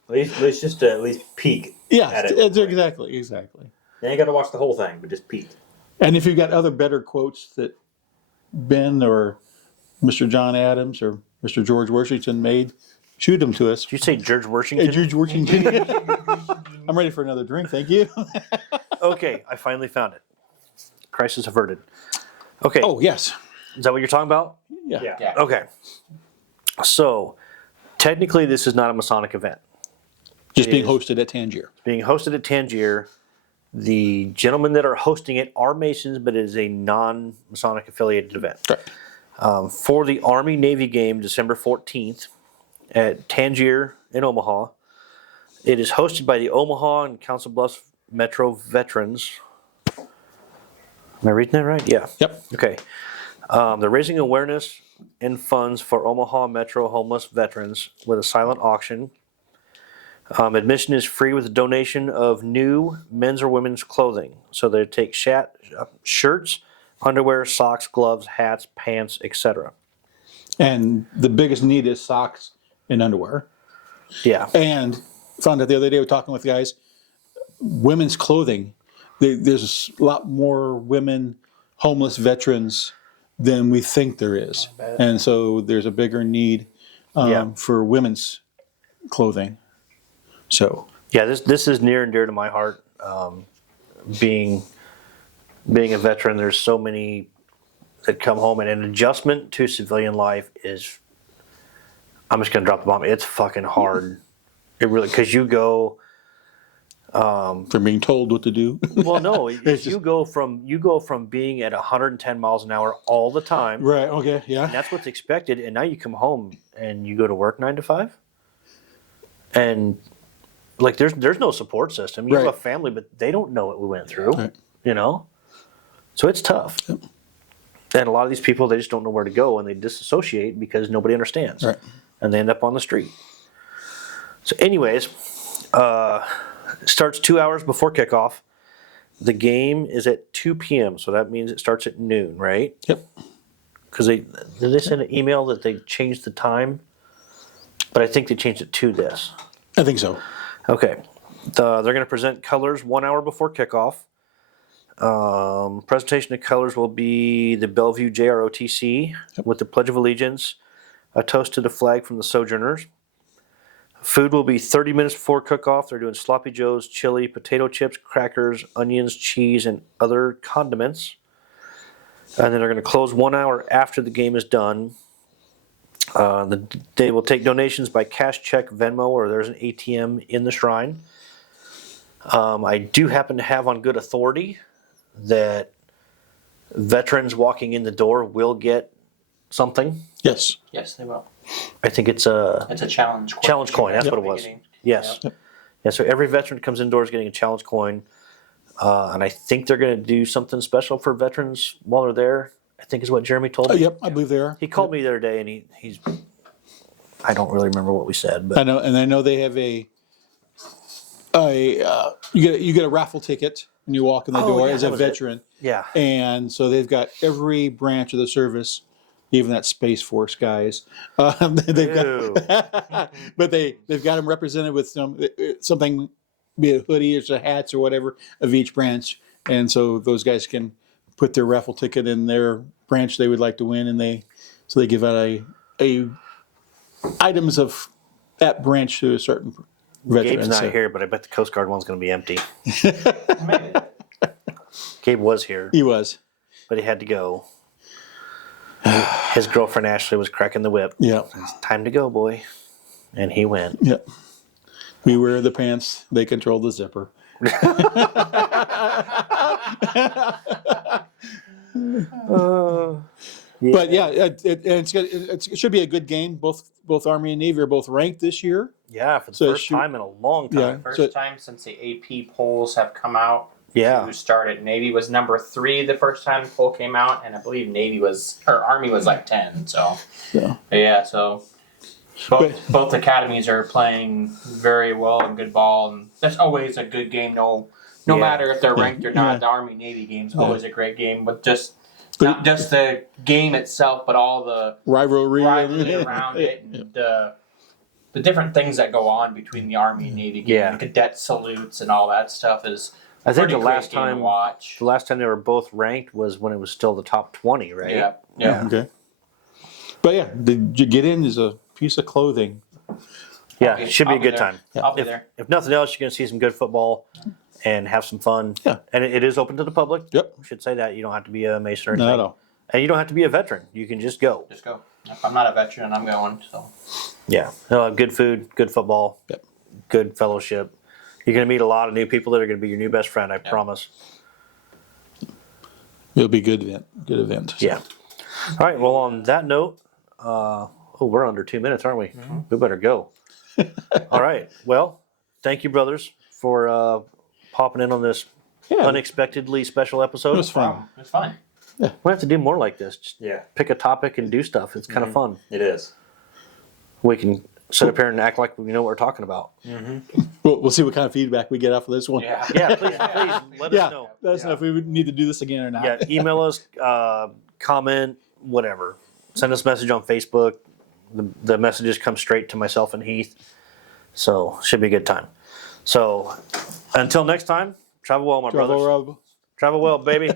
least just at least peek. Yeah, At it. exactly. You ain't got to watch the whole thing, but just peek. And if you've got other better quotes that Ben or Mr. John Adams or Mr. George Washington made, shoot them to us. Did you say George Washington? Hey, George Washington. I'm ready for another drink, thank you. Okay, I finally found it. Crisis averted. Okay, Oh, yes. is that what you're talking about? Yeah. Yeah. Okay. So, technically, this is not a Masonic event. Just being Is- hosted at Tangier. Being hosted at Tangier. The gentlemen that are hosting it are Masons, but it is a non-Masonic affiliated event. Correct. For the Army-Navy game, December 14th, at Tangier in Omaha. It is hosted by the Omaha and Council Bluffs Metro Veterans. Am I reading that right? Yeah. Yep. Okay. They're raising awareness and funds for Omaha Metro homeless veterans with a silent auction. Admission is free with a donation of new men's or women's clothing. So they take shirts, underwear, socks, gloves, hats, pants, etc. And the biggest need is socks and underwear. Yeah. And found out the other day, we were talking with guys, women's clothing. There's a lot more women homeless veterans than we think there is. And so there's a bigger need for women's clothing. So, Yeah, this is near and dear to my heart. Being a veteran, there's so many that come home, and an adjustment to civilian life is. I'm just gonna drop the bomb. It's fucking hard. It really, because you go. from being told what to do. Well, no, It's you go from being at 110 miles an hour all the time, Right, okay, and yeah. that's what's expected. And now you come home and you go to work 9 to 5, and like there's no support system. You have Right. a family, but they don't know what we went through. Right. You know, so it's tough. And a lot of these people, they just don't know where to go, and they disassociate because nobody understands, Right. and they end up on the street. So, anyways, it starts 2 hours before kickoff. The game is at 2 p.m., so that means it starts at noon, right? Yep. because did they send an email that they changed the time? But I think they changed it to this. I think so. Okay. They're going to present colors 1 hour before kickoff. Presentation of colors will be the Bellevue JROTC with the Pledge of Allegiance, a toast to the flag from the Sojourners. Food will be 30 minutes before cook-off. They're doing sloppy joes, chili, potato chips, crackers, onions, cheese, and other condiments. And then they're going to close 1 hour after the game is done. They will take donations by cash, check, Venmo, or there's an ATM in the shrine. I do happen to have on good authority that veterans walking in the door will get something. Yes. Yes, they will. I think it's a challenge coin. challenge coin. That's what it was. Beginning. Yes. Yep. Yeah. So every veteran that comes indoors getting a challenge coin, and I think they're going to do something special for veterans while they're there. I think is what Jeremy told me. Yep, I believe they are. He called me the other day, and he's. I don't really remember what we said, but I know they have you get a raffle ticket when you walk in the door yeah, as that a was it. veteran. Yeah. And so they've got every branch of the service, even that Space Force guys. They've got, but they've got them represented with something, be it hoodies or hats or whatever of each branch, and so those guys can put their raffle ticket in their branch they would like to win, and they give out a items of that branch to a certain veteran. Gabe's not here, but I bet the Coast Guard one's going to be empty. Gabe was here, He was. but he had to go. His girlfriend Ashley was cracking the whip. Yeah. It's time to go, boy. And he went. Yeah. We wear the pants, they control the zipper. But yeah, it should be a good game. Both Army and Navy are both ranked this year. Yeah, for the So first time in a long time. Yeah. First time since the AP polls have come out. Yeah. Who started? Navy was number 3 the first time the poll came out, and I believe Army was like 10. So Yeah. So both academies are playing very well and good ball, and that's always a good game. No matter if they're ranked or not, the Army Navy game's always a great game. But not just the game itself, but all the rivalry around it, and the different things that go on between the Army and Navy game, Yeah. the cadet salutes and all that stuff is. I think pretty the great last game to time watch. they were both ranked was when it was still the top 20, right? Yeah. Okay. But yeah, did you get in as a piece of clothing? Yeah, it should be I'll a good there. time. I'll be there. If nothing else, you're going to see some good football and have some fun. Yeah. And it is open to the public. Yep. I should say that. You don't have to be a Mason or Not anything. at all. And you don't have to be a veteran. You can just go. Just go. If I'm not a veteran, I'm going. So Yeah. Good food, good football, Yep. good fellowship. You're going to meet a lot of new people that are going to be your new best friend, I promise. It'll be a good event. So. Yeah. All right. Well, on that note, we're under 2 minutes, aren't we? Mm-hmm. We better go. All right. Well, thank you, brothers, for popping in on this unexpectedly special episode. It was fun. it's fine. We'll have to do more like this. Just Yeah, pick a topic and do stuff. It's kind of fun. it is. We can sit up here and act like we know what we're talking about. We'll see what kind of feedback we get off of this one. Yeah. Yeah, please let us know. Let us know if we would need to do this again or not. Yeah, email us, comment, whatever. Send us a message on Facebook. The messages come straight to myself and Heath. So, should be a good time. So, until next time, travel well, my brothers. Rob. Travel well, baby.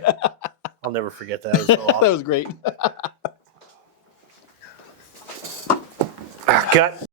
I'll never forget that. It was so awesome. That was great. Cut.